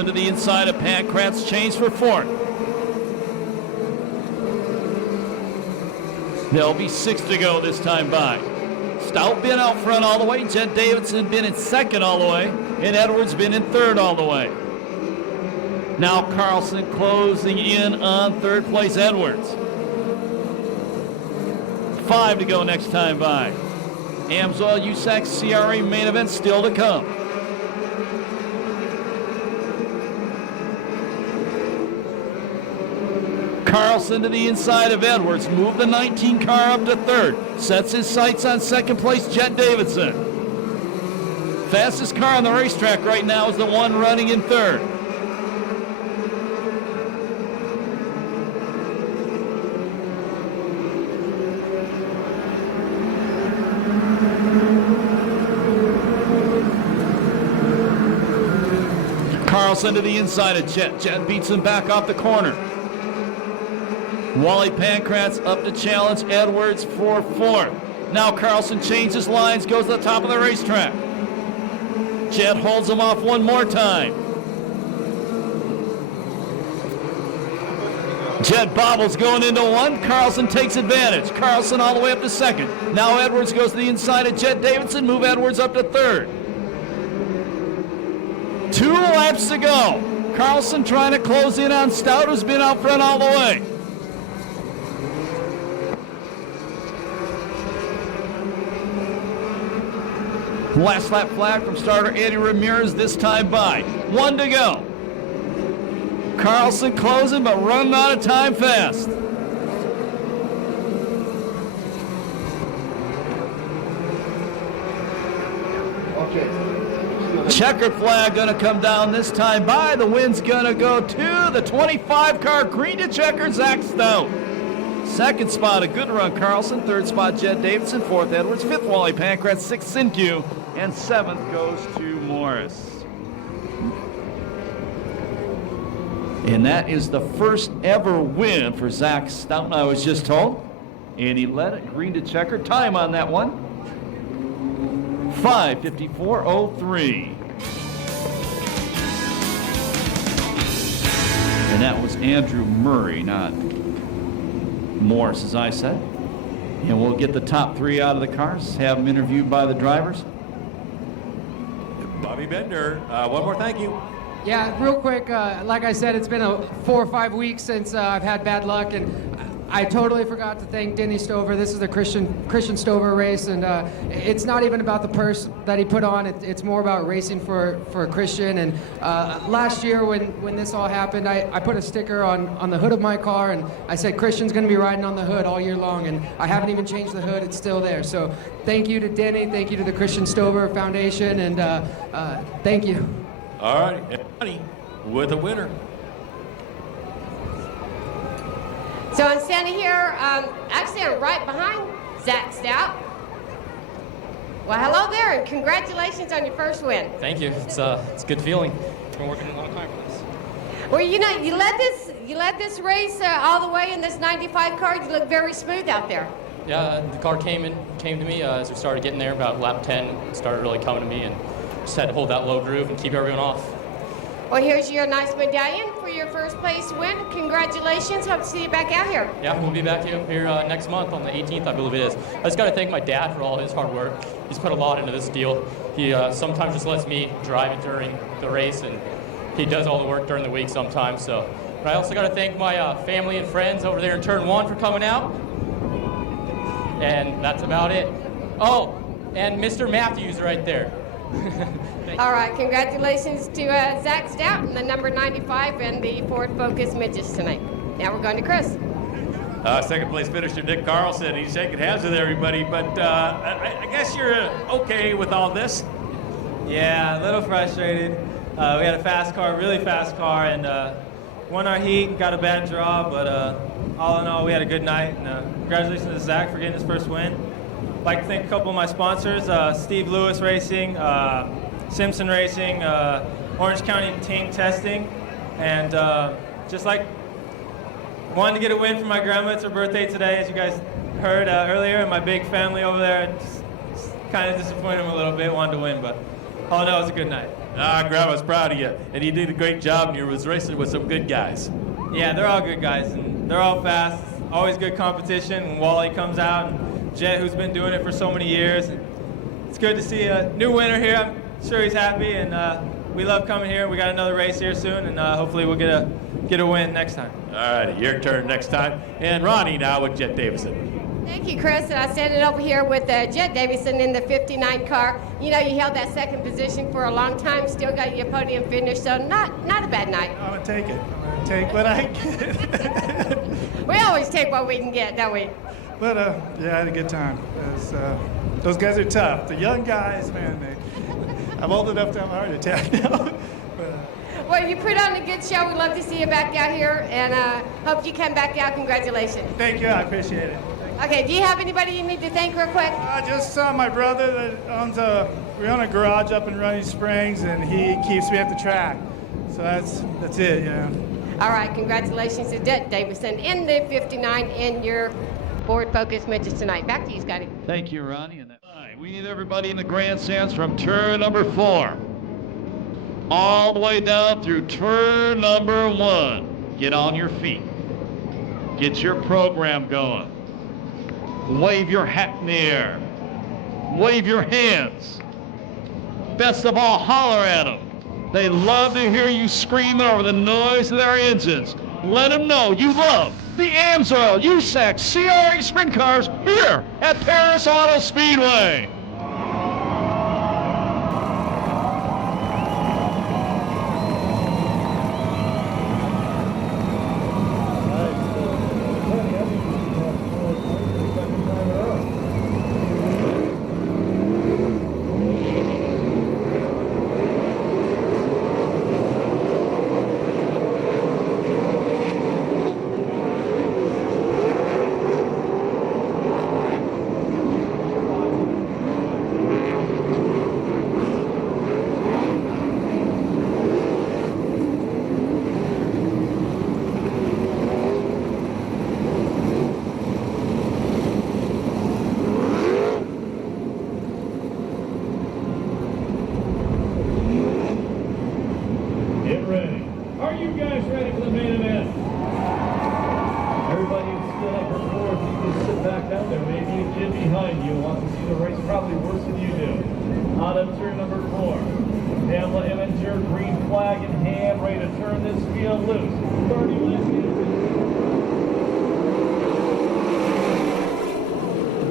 Carlson to the inside of Pankratz, change for fourth. There'll be 6 to go this time by. Stout been out front all the way. Jed Davidson been in second all the way. And Edwards been in third all the way. Now Carlson closing in on third place Edwards. 5 to go next time by. Amsoil USAC CRA main event still to come. Carlson to the inside of Edwards. Move the 19 car up to third. Sets his sights on second place, Jed Davidson. Fastest car on the racetrack right now is the one running in third. Carlson to the inside of Chet. Chet beats him back off the corner. Wally Pankratz up to challenge Edwards for fourth. Now Carlson changes lines, goes to the top of the racetrack. Chet holds him off one more time. Chet bobbles going into one. Carlson takes advantage. Carlson all the way up to second. Now Edwards goes to the inside of Jed Davidson. Move Edwards up to third. 2 laps to go. Carlson trying to close in on Stout, who's been out front all the way. Last lap flag from starter Eddie Ramirez this time by. 1 to go. Carlson closing, but running out of time fast. Checkered flag gonna come down this time by. The win's gonna go to the 25 car green to checker, Zach Stout. Second spot, a good run, Carlson. Third spot, Jed Davidson. Fourth, Edwards. Fifth, Wally Pankratz. Sixth, Sinkyu. And seventh goes to Morris. And that is the first ever win for Zach Stout, I was just told. And he led it, green to checker. Time on that one, 5:54.03. And that was Andrew Murray, not Morris, as I said. And we'll get the top 3 out of the cars, have them interviewed by the drivers. Bobby Bender, one more thank you. Yeah, real quick, like I said, it's been 4 or 5 weeks since I've had bad luck, and I totally forgot to thank Denny Stover. This is the Christian Stover race, and it's not even about the purse that he put on. It's more about racing for Christian. And last year when this all happened, I put a sticker on the hood of my car, and I said Christian's going to be riding on the hood all year long, and I haven't even changed the hood. It's still there. So thank you to Denny. Thank you to the Christian Stover Foundation, and thank you. All right, everybody with a winner. So I'm standing here, actually I'm right behind Zach Stout. Well, hello there, and congratulations on your first win. Thank you. It's a good feeling. Been working a long time for this. Well, you know, you led this race all the way in this 95 car. You look very smooth out there. Yeah, the car came to me as we started getting there about lap 10. It started really coming to me, and just had to hold that low groove and keep everyone off. Well, here's your nice medallion for your first place win. Congratulations. Hope to see you back out here. Yeah, we'll be back here next month on the 18th, I believe it is. I just got to thank my dad for all his hard work. He's put a lot into this deal. He sometimes just lets me drive it during the race, and he does all the work during the week sometimes. So, but I also got to thank my family and friends over there in Turn 1 for coming out. And that's about it. Oh, and Mr. Matthews right there. All right, congratulations to Zach Stout and the number 95 and the Ford Focus Midgets tonight. Now we're going to Chris. Second place finisher Nick Carlson. He's shaking hands with everybody, but I guess you're okay with all this. Yeah, a little frustrated. We had a fast car, really fast car, and won our heat, got a bad draw, but all in all, we had a good night. And congratulations to Zach for getting his first win. I'd like to thank a couple of my sponsors, Steve Lewis Racing, Simpson Racing, Orange County Tank Testing, and just like wanted to get a win for my grandma. It's her birthday today, as you guys heard earlier, and my big family over there just kind of disappointed them a little bit, wanted to win, but all in all, it was a good night. Grandma's proud of you, and you did a great job, and you was racing with some good guys. Yeah, they're all good guys, and they're all fast. Always good competition. And Wally comes out, and Jet, who's been doing it for so many years. And it's good to see a new winner here. I'm sure he's happy, and we love coming here. We got another race here soon, and hopefully we'll get a win next time. All right, your turn next time. And Ronnie now with Jet Davison. Thank you, Chris. And I standing over here with Jet Davison in the 59 car. You know, you held that second position for a long time, still got your podium finish, so not a bad night. I'm going to take it. I'm going to take what I get. We always take what we can get, don't we? But, yeah, I had a good time. Those guys are tough. The young guys, man, I'm old enough to have a heart attack now. Well, you put on a good show. We'd love to see you back out here, and hope you come back out. Congratulations. Thank you. I appreciate it. Okay, do you have anybody you need to thank real quick? I just saw my brother that owns we own a garage up in Running Springs, and he keeps me at the track. So that's it, yeah. All right, congratulations to Jet Davison in the 59 in your Ford Focus Midgets tonight. Back to you, Scotty. Thank you, Ronnie. And we need everybody in the grandstands from turn number 4 all the way down through turn number 1. Get on your feet. Get your program going. Wave your hat in the air. Wave your hands. Best of all, holler at them. They love to hear you scream over the noise of their engines. Let them know you love the AMSOIL USAC CRA sprint cars here at Perris Auto Speedway.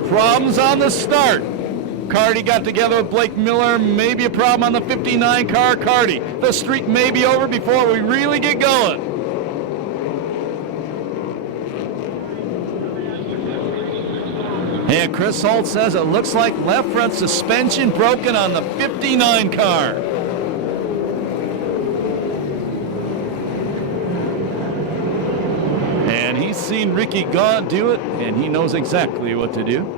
Problems on the start. Carty got together with Blake Miller. Maybe a problem on the 59 car. Carty, the streak may be over before we really get going. And Chris Holt says it looks like left front suspension broken on the 59 car. And he's seen Ricky Gaunt do it, and he knows exactly what to do.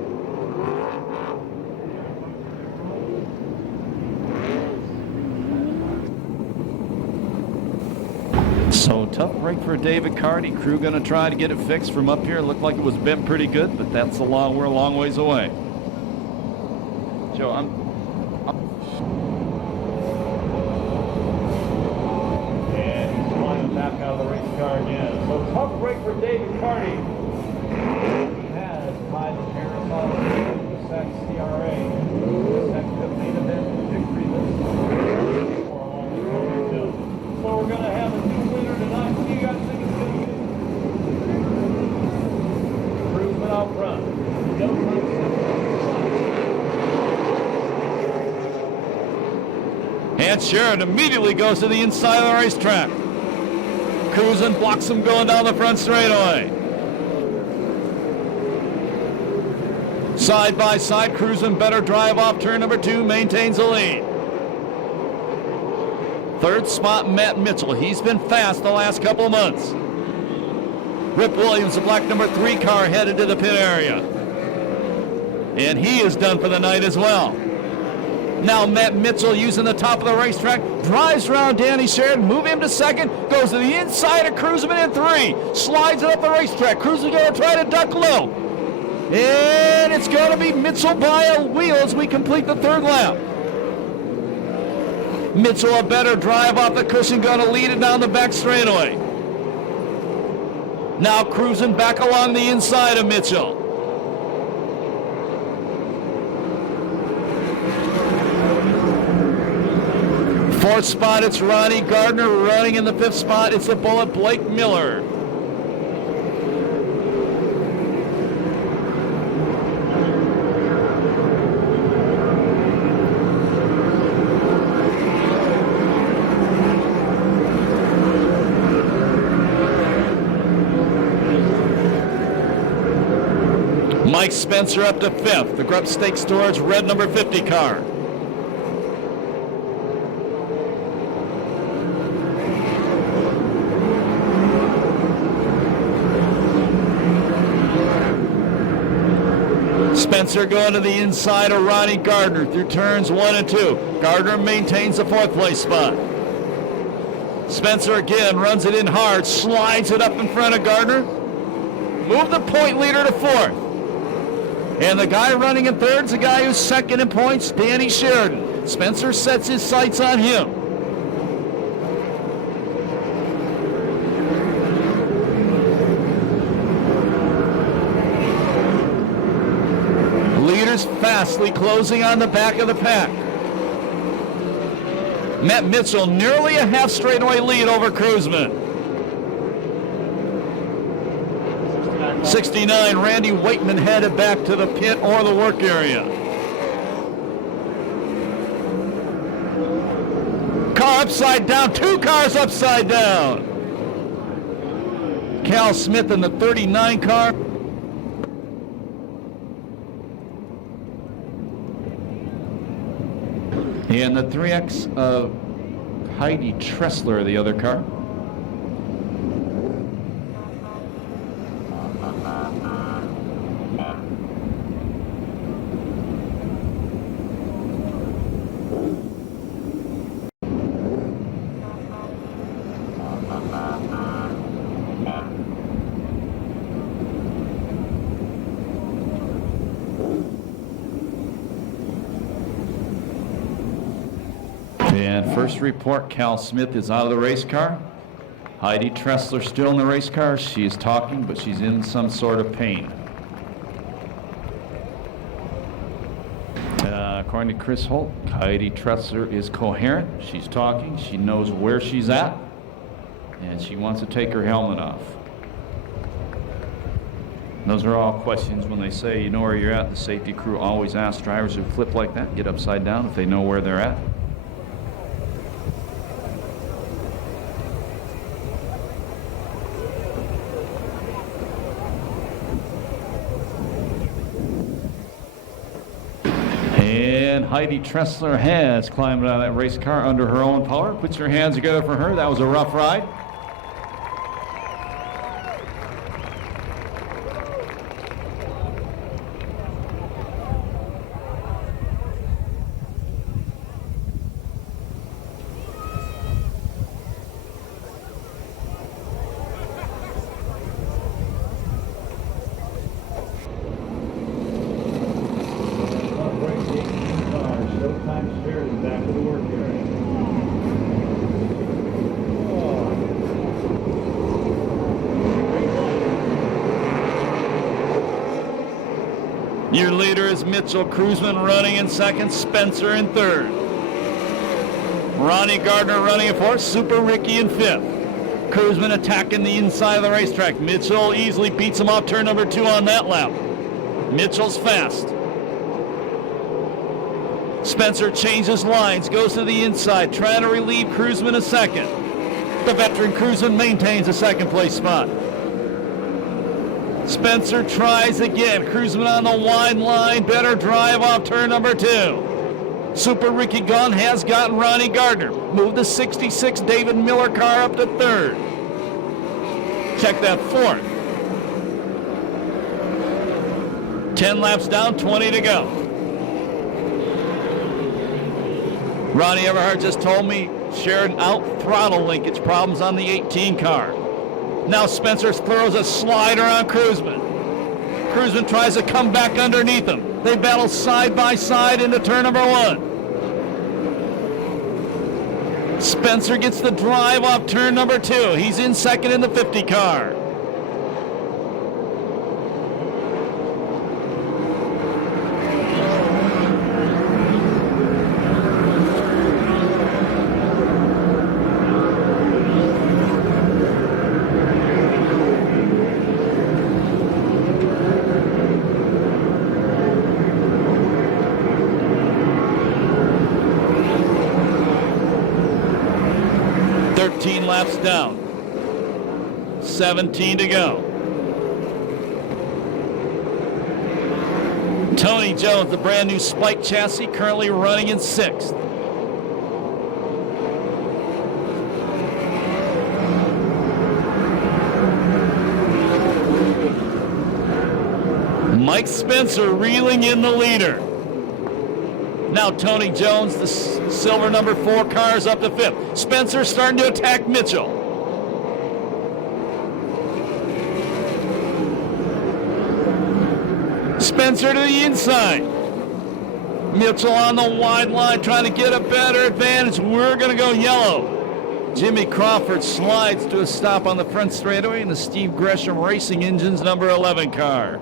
So tough break for David Carty. Crew going to try to get it fixed from up here. It looked like it was bent pretty good, but that's we're a long ways away. Joe, and he's flying back out of the race car again. So tough break for David Carty. He has tied the Perris Auto USAC CRA. USAC main event victory this for all the podium. So we're going to have a new winner tonight. What do you guys think it's going to be? Cruising out front. And Sharon immediately goes to the inside of the racetrack. Cruising, blocks him going down the front straightaway. Side by side, Cruising better drive off turn number 2, maintains the lead. Third spot, Matt Mitchell. He's been fast the last couple of months. Rip Williams, the black number 3 car, headed to the pit area. And he is done for the night as well. Now Matt Mitchell using the top of the racetrack, drives around Danny Sheridan, move him to second, goes to the inside of Cruisman in 3, slides it up the racetrack. Cruisman's going to try to duck low. And it's going to be Mitchell by a wheel as we complete the third lap. Mitchell a better drive off the cushion, gonna lead it down the back straightaway. Now cruising back along the inside of Mitchell. Fourth spot, it's Ronnie Gardner. Running in the fifth spot, it's the bullet Blake Miller. Mike Spencer up to fifth. The Grubb Stake Storage red number 50 car. Spencer going to the inside of Ronnie Gardner through turns 1 and 2. Gardner maintains the fourth place spot. Spencer again runs it in hard, slides it up in front of Gardner. Move the point leader to fourth. And the guy running in third's the guy who's second in points, Danny Sheridan. Spencer sets his sights on him. Leaders fastly closing on the back of the pack. Matt Mitchell nearly a half straightaway lead over Kruzman. 69, Randy Wakeman headed back to the pit or the work area. Car upside down, 2 cars upside down. Cal Smith in the 39 car. And the 3X of Heidi Tressler, the other car. And first report, Cal Smith is out of the race car. Heidi Tressler still in the race car. She is talking, but she's in some sort of pain. According to Chris Holt, Heidi Tressler is coherent. She's talking. She knows where she's at, and she wants to take her helmet off. Those are all questions when they say, you know where you're at. The safety crew always asks drivers who flip like that, get upside down if they know where they're at. And Heidi Tressler has climbed out of that race car under her own power. Put your hands together for her. That was a rough ride. Your leader is Mitchell. Kruzman running in second, Spencer in third. Ronnie Gardner running in fourth, Super Ricky in fifth. Kruzman attacking the inside of the racetrack. Mitchell easily beats him off turn number 2 on that lap. Mitchell's fast. Spencer changes lines, goes to the inside, trying to relieve Kruzman a second. The veteran Kruzman maintains a second place spot. Spencer tries again. Kruzman on the wide line. Better drive off turn number 2. Super Ricky Gunn has gotten Ronnie Gardner. Moved the 66 David Miller car up to third. Check that fourth. 10 laps down, 20 to go. Ronnie Everhart just told me Sheridan out throttle linkage problems on the 18 car. Now Spencer throws a slider on Kruzman. Kruzman tries to come back underneath him. They battle side by side into turn number 1. Spencer gets the drive off turn number 2. He's in second in the 50 car. Laps down. 17 to go. Tony Jones, the brand new Spike chassis, currently running in 6th. Mike Spencer reeling in the leader. Now Tony Jones, the silver number 4 car, is up to 5th. Spencer starting to attack Mitchell. Spencer to the inside. Mitchell on the wide line trying to get a better advantage. We're going to go yellow. Jimmy Crawford slides to a stop on the front straightaway in the Steve Gresham Racing Engines number 11 car.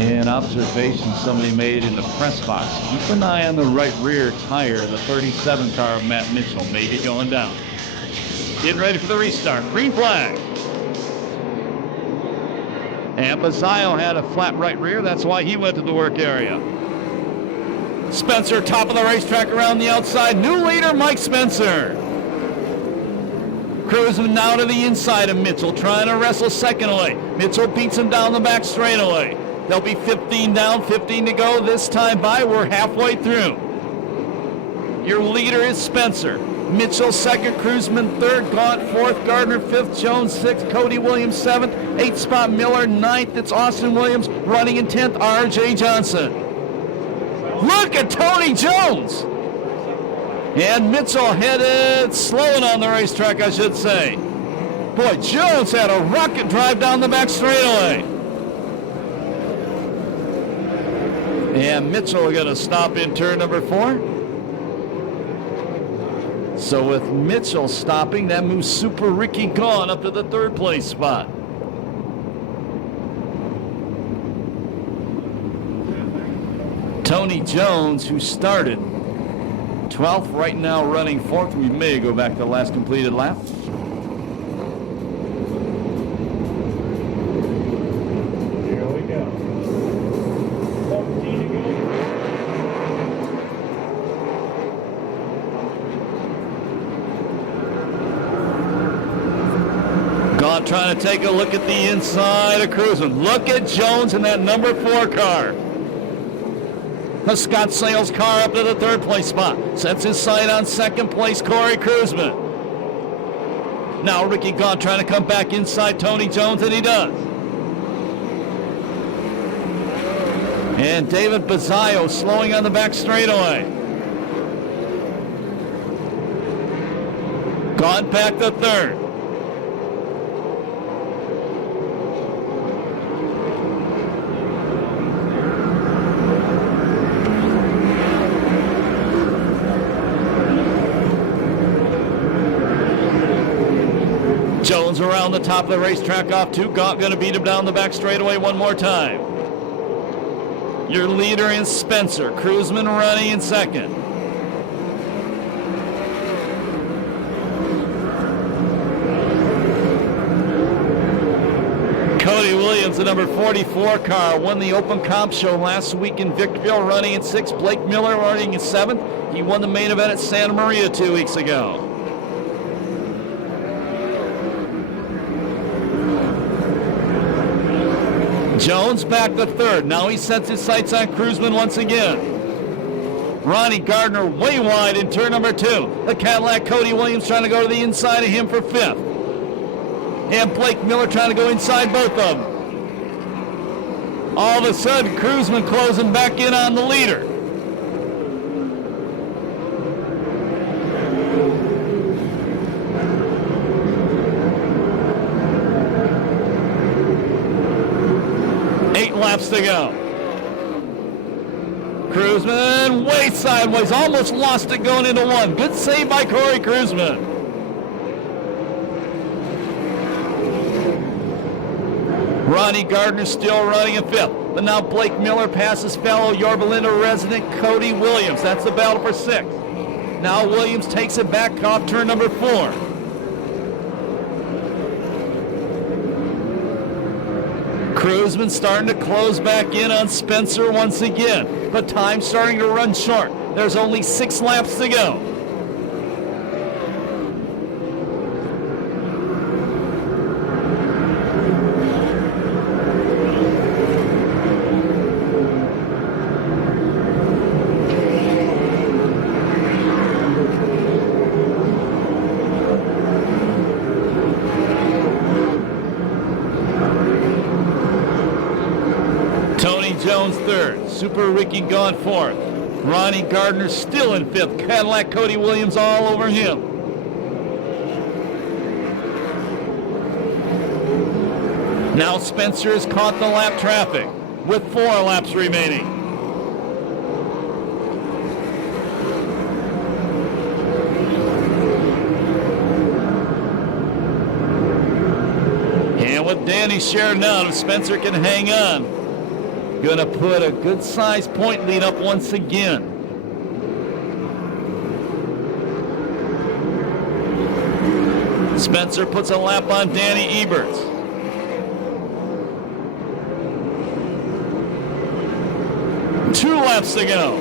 An observation somebody made in the press box. Keep an eye on the right rear tire. The 37 car of Matt Mitchell may be going down. Getting ready for the restart. Green flag. And Bazio had a flat right rear. That's why he went to the work area. Spencer, top of the racetrack around the outside. New leader, Mike Spencer. Cruising now to the inside of Mitchell, trying to wrestle second away. Mitchell beats him down the back straightaway. They'll be 15 down, 15 to go this time by. We're halfway through. Your leader is Spencer. Mitchell second, Cruzman third, Gaunt fourth, Gardner fifth, Jones sixth, Cody Williams seventh, 8th spot Miller, 9th, it's Austin Williams, running in 10th, R.J. Johnson. Look at Tony Jones! And Mitchell headed slowing on the racetrack, I should say. Boy, Jones had a rocket drive down the back straightaway. And Mitchell going to stop in turn number 4. So with Mitchell stopping, that moves Super Ricky Gaughan up to the 3rd place spot. Tony Jones, who started 12th, right now running 4th. We may go back to the last completed lap. Here we go. 14 to go. Gaughan trying to take a look at the inside of Cruzman. Look at Jones in that number 4 car. The Scott Sales car up to the 3rd place spot. Sets his sight on 2nd place, Corey Cruzman. Now Ricky Gaughan trying to come back inside Tony Jones, and he does. And David Bazio slowing on the back straightaway. Gaughan back to 3rd. Jones around the top of the racetrack off 2. Gaunt going to beat him down the back straightaway one more time. Your leader is Spencer. Cruzman running in 2nd. Cody Williams, the number 44 car, won the Open Comp Show last week in Victorville, running in 6th. Blake Miller running in 7th. He won the main event at Santa Maria 2 weeks ago. Jones back to 3rd. Now he sets his sights on Cruzman once again. Ronnie Gardner way wide in turn number 2. The Cadillac Cody Williams trying to go to the inside of him for 5th. And Blake Miller trying to go inside both of them. All of a sudden, Cruzman closing back in on the leader. laps to go. Kruzman way sideways, almost lost it going into one. Good save by Corey Kruzman. Ronnie Gardner still running in fifth. But now Blake Miller passes fellow Yorba Linda resident Cody Williams. That's the battle for sixth. Now Williams takes it back off turn number 4. Kruzman starting to close back in on Spencer once again. But time starting to run short. There's only 6 laps to go. Jones third, Super Ricky gone fourth. Ronnie Gardner still in fifth. Cadillac Cody Williams all over him. Now Spencer has caught the lap traffic with 4 laps remaining. And with Danny Sheridan out, if Spencer can hang on, gonna put a good-sized point lead up once again. Spencer puts a lap on Danny Eberts. Two laps to go.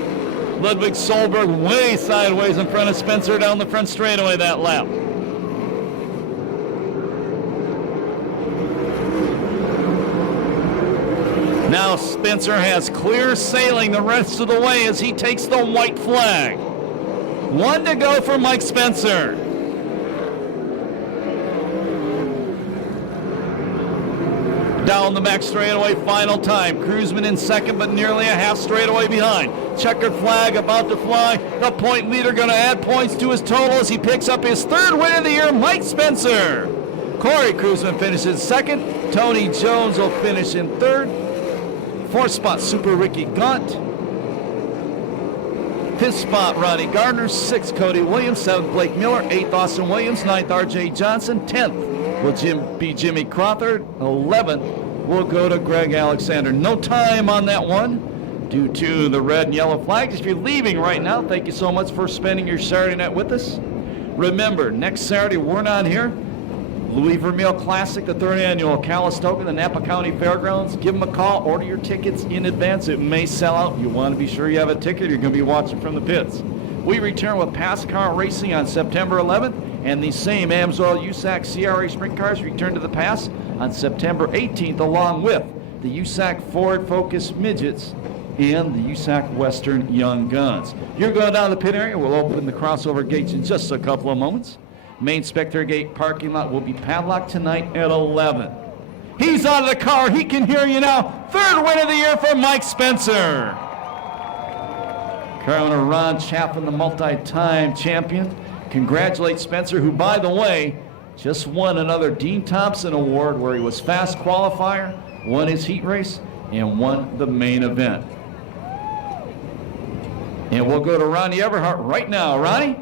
Ludwig Solberg way sideways in front of Spencer down the front straightaway that lap. Now Spencer has clear sailing the rest of the way as he takes the white flag. 1 to go for Mike Spencer. Down the back straightaway, final time. Kruzman in second, but nearly a half straightaway behind. Checkered flag about to fly. The point leader going to add points to his total as he picks up his 3rd win of the year, Mike Spencer. Corey Kruzman finishes second. Tony Jones will finish in 3rd. 4th spot, Super Ricky Gaunt. 5th spot, Ronnie Gardner. 6th, Cody Williams. 7th, Blake Miller. 8th, Austin Williams. 9th, R.J. Johnson. 10th will be Jimmy Crawford. 11th will go to Greg Alexander. No time on that one due to the red and yellow flags. If you're leaving right now, thank you so much for spending your Saturday night with us. Remember, next Saturday, we're not here. Louis Vermeil Classic, the 3rd annual Calistoga, the Napa County Fairgrounds. Give them a call. Order your tickets in advance. It may sell out. You want to be sure you have a ticket. You're going to be watching from the pits. We return with Pass Car Racing on September 11th, and the same Amsoil USAC CRA Sprint Cars return to the Pass on September 18th, along with the USAC Ford Focus Midgets and the USAC Western Young Guns. You're going down the pit area. We'll open the crossover gates in just a couple of moments. Main Spectre Gate parking lot will be padlocked tonight at 11. He's out of the car. He can hear you now. 3rd win of the year for Mike Spencer. Car owner Ron Chaffin, the multi-time champion. Congratulate Spencer, who, by the way, just won another Dean Thompson Award where he was fast qualifier, won his heat race, and won the main event. And we'll go to Ronnie Everhart right now. Ronnie?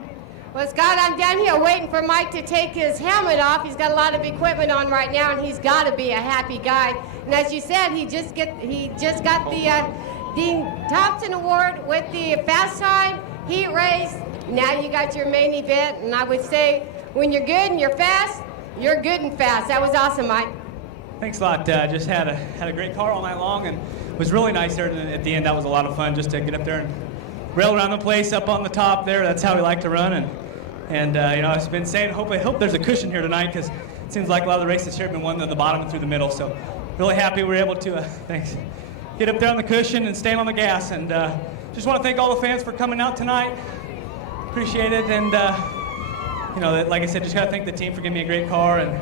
Well, Scott, I'm down here waiting for Mike to take his helmet off. He's got a lot of equipment on right now, and he's got to be a happy guy. And as you said, he just got the Dean Thompson Award with the fast time heat race. Now you got your main event, and I would say when you're good and you're fast, you're good and fast. That was awesome, Mike. Thanks a lot. Just had a great car all night long, and it was really nice there at the end. That was a lot of fun just to get up there and rail around the place up on the top there. That's how we like to run. And you know, I've been saying, I hope there's a cushion here tonight, because it seems like a lot of the races here have been won at the bottom and through the middle. So really happy we were able to get up there on the cushion and stand on the gas. And just want to thank all the fans for coming out tonight. Appreciate it. And you know, like I said, just got to thank the team for giving me a great car. And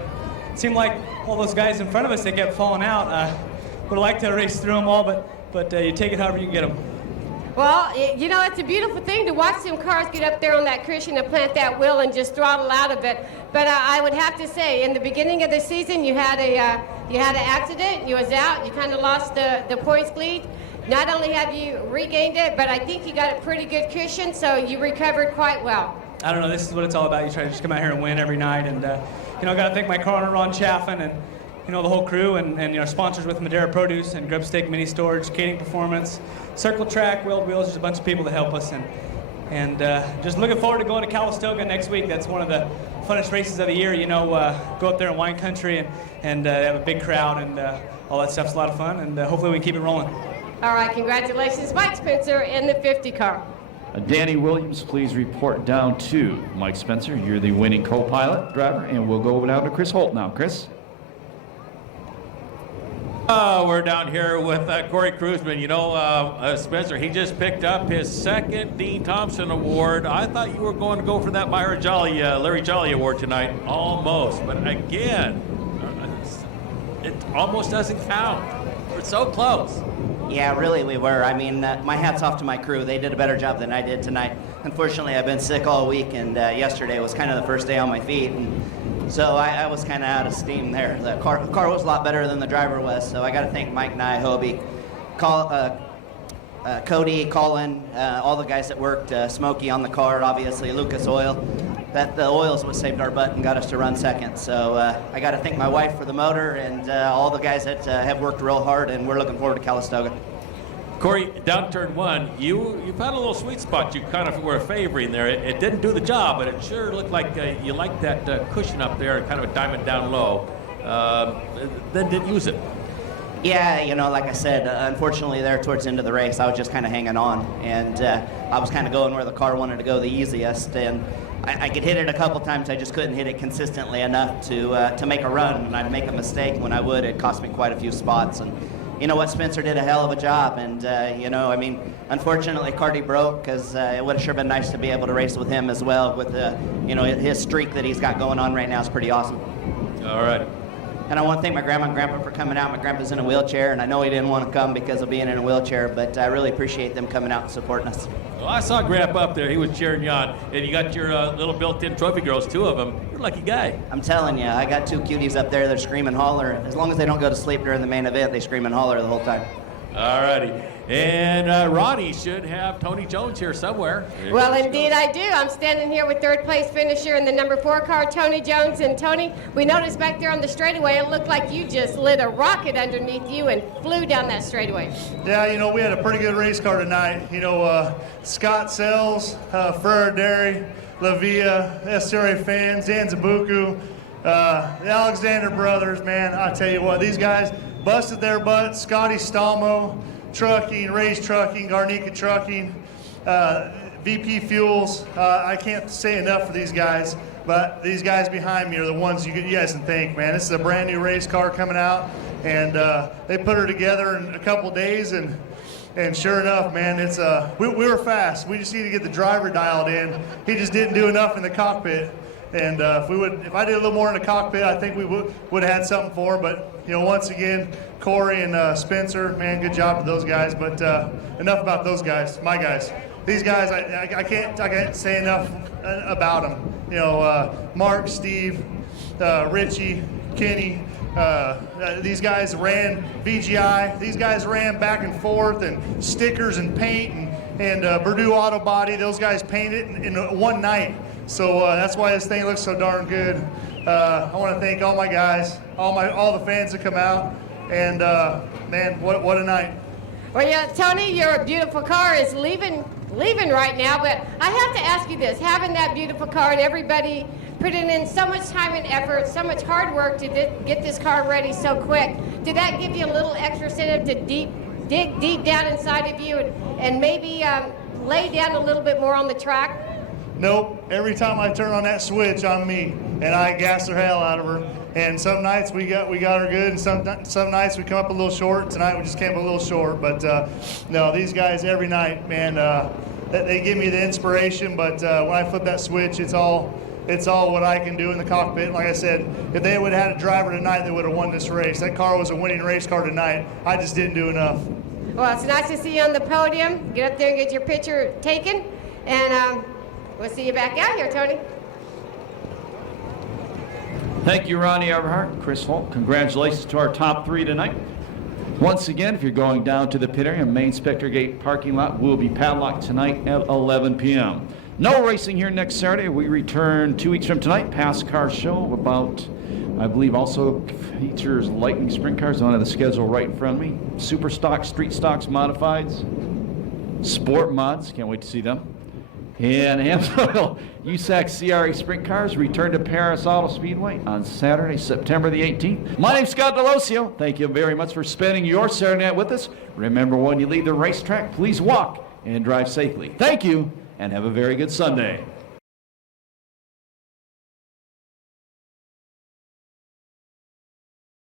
it seemed like all those guys in front of us, they kept falling out. Would have liked to race through them all, but you take it however you can get them. Well, you know, it's a beautiful thing to watch some cars get up there on that cushion and plant that wheel and just throttle out of it. But I would have to say, in the beginning of the season, you had a You had an accident, you was out, you kind of lost the points lead. Not only have you regained it, but I think you got a pretty good cushion, so you recovered quite well. I don't know, this is what it's all about. You try to just come out here and win every night. And, you know, got to thank my car owner, Ron Chaffin, and, you know, the whole crew, and you know, sponsors with Madera Produce and Grub Steak Mini Storage, Skating Performance, Circle Track, Wheeled Wheels. There's a bunch of people that help us. And just looking forward to going to Calistoga next week. That's one of the funnest races of the year. You know, go up there in wine country and have a big crowd, and all that stuff's a lot of fun. And hopefully we can keep it rolling. All right, congratulations, Mike Spencer in the 50 car. Danny Williams, please report down to Mike Spencer. You're the winning co-pilot driver, and we'll go down to Chris Holt now. Chris? We're down here with Corey Cruzman. You know, Spencer, he just picked up his second Dean Thompson Award. I thought you were going to go for that Larry Jolly Award tonight. Almost. But again, it almost doesn't count. We're so close. Yeah, really we were. I mean, my hat's off to my crew. They did a better job than I did tonight. Unfortunately, I've been sick all week, and yesterday was kind of the first day on my feet. And so I was kind of out of steam there. The car was a lot better than the driver was, so I got to thank Mike Nye, Hobie, Cody, Colin, all the guys that worked, Smokey on the car, obviously, Lucas Oil. That the oil's what saved our butt and got us to run second. So I got to thank my wife for the motor and all the guys that have worked real hard, and we're looking forward to Calistoga. Corey, down turn one, you found a little sweet spot. You kind of were favoring there. It didn't do the job, but it sure looked like you liked that cushion up there, kind of a diamond down low. Then didn't use it. Yeah, you know, like I said, unfortunately there towards the end of the race, I was just kind of hanging on, and I was kind of going where the car wanted to go the easiest, and I could hit it a couple times. I just couldn't hit it consistently enough to make a run, and I'd make a mistake. When I would, it cost me quite a few spots. And you know what, Spencer did a hell of a job, and you know, I mean, unfortunately Cardi broke, because it would have sure been nice to be able to race with him as well. With you know, his streak that he's got going on right now is pretty awesome. All right. And I want to thank my grandma and grandpa for coming out. My grandpa's in a wheelchair, and I know he didn't want to come because of being in a wheelchair, but I really appreciate them coming out and supporting us. Well, I saw Grandpa up there. He was cheering you on. And you got your little built-in trophy girls, two of them. You're a lucky guy. I'm telling you, I got two cuties up there. They're scream and holler. As long as they don't go to sleep during the main event, they scream and holler the whole time. All righty. And Ronnie should have Tony Jones here somewhere. Well, indeed I do. I'm standing here with third place finisher in the number 4 car, Tony Jones. And Tony, we noticed back there on the straightaway, it looked like you just lit a rocket underneath you and flew down that straightaway. Yeah, you know, we had a pretty good race car tonight. You know, Scott Sells, Ferrer Dairy, La Via, SRA fans, Dan Zabuku, the Alexander brothers, man, I tell you what, these guys busted their butts. Scotty Stalmo, Trucking, Ray's Trucking, Garnica Trucking, VP Fuels. I can't say enough for these guys, but these guys behind me are the ones you guys can thank, man. This is a brand new race car coming out, and they put her together in a couple days, and sure enough, man, it's we were fast. We just need to get the driver dialed in. He just didn't do enough in the cockpit. And if I did a little more in the cockpit, I think we would have had something for him. But you know, once again, Corey and Spencer, man, good job to those guys. But enough about those guys, my guys. These guys, I can't say enough about them. You know, Mark, Steve, Richie, Kenny. These guys ran VGI. These guys ran back and forth, and stickers and paint, and Purdue Auto Body. Those guys painted in one night. So that's why this thing looks so darn good. I want to thank all my guys, all the fans that come out, and man, what a night. Well, yeah, Tony, your beautiful car is leaving right now, but I have to ask you this: having that beautiful car and everybody putting in so much time and effort, so much hard work to get this car ready so quick, did that give you a little extra incentive to dig deep down inside of you and maybe lay down a little bit more on the track? Nope. Every time I turn on that switch, I'm me, and I gas the hell out of her. And some nights we got her good, and some nights we come up a little short. Tonight we just came up a little short, but no, these guys every night, man, they give me the inspiration. But when I flip that switch, it's all what I can do in the cockpit. Like I said, if they would have had a driver tonight, they would have won this race. That car was a winning race car tonight. I just didn't do enough. Well, it's nice to see you on the podium. Get up there and get your picture taken, and we'll see you back out here, Tony. Thank you, Ronnie Everhart, Chris Holt. Congratulations to our top 3 tonight. Once again, if you're going down to the pit area, main Spectre Gate parking lot will be padlocked tonight at 11 p.m. No racing here next Saturday. We return 2 weeks from tonight. Pass car show about, I believe, also features Lightning sprint cars. I don't have the schedule right in front of me. Super stock, street stocks, modifieds, sport mods. Can't wait to see them. And Amsoil USAC CRA sprint cars return to Perris Auto Speedway on Saturday, September the 18th. My name's Scott Delosio. Thank you very much for spending your Saturday night with us. Remember, when you leave the racetrack, please walk and drive safely. Thank you, and have a very good Sunday.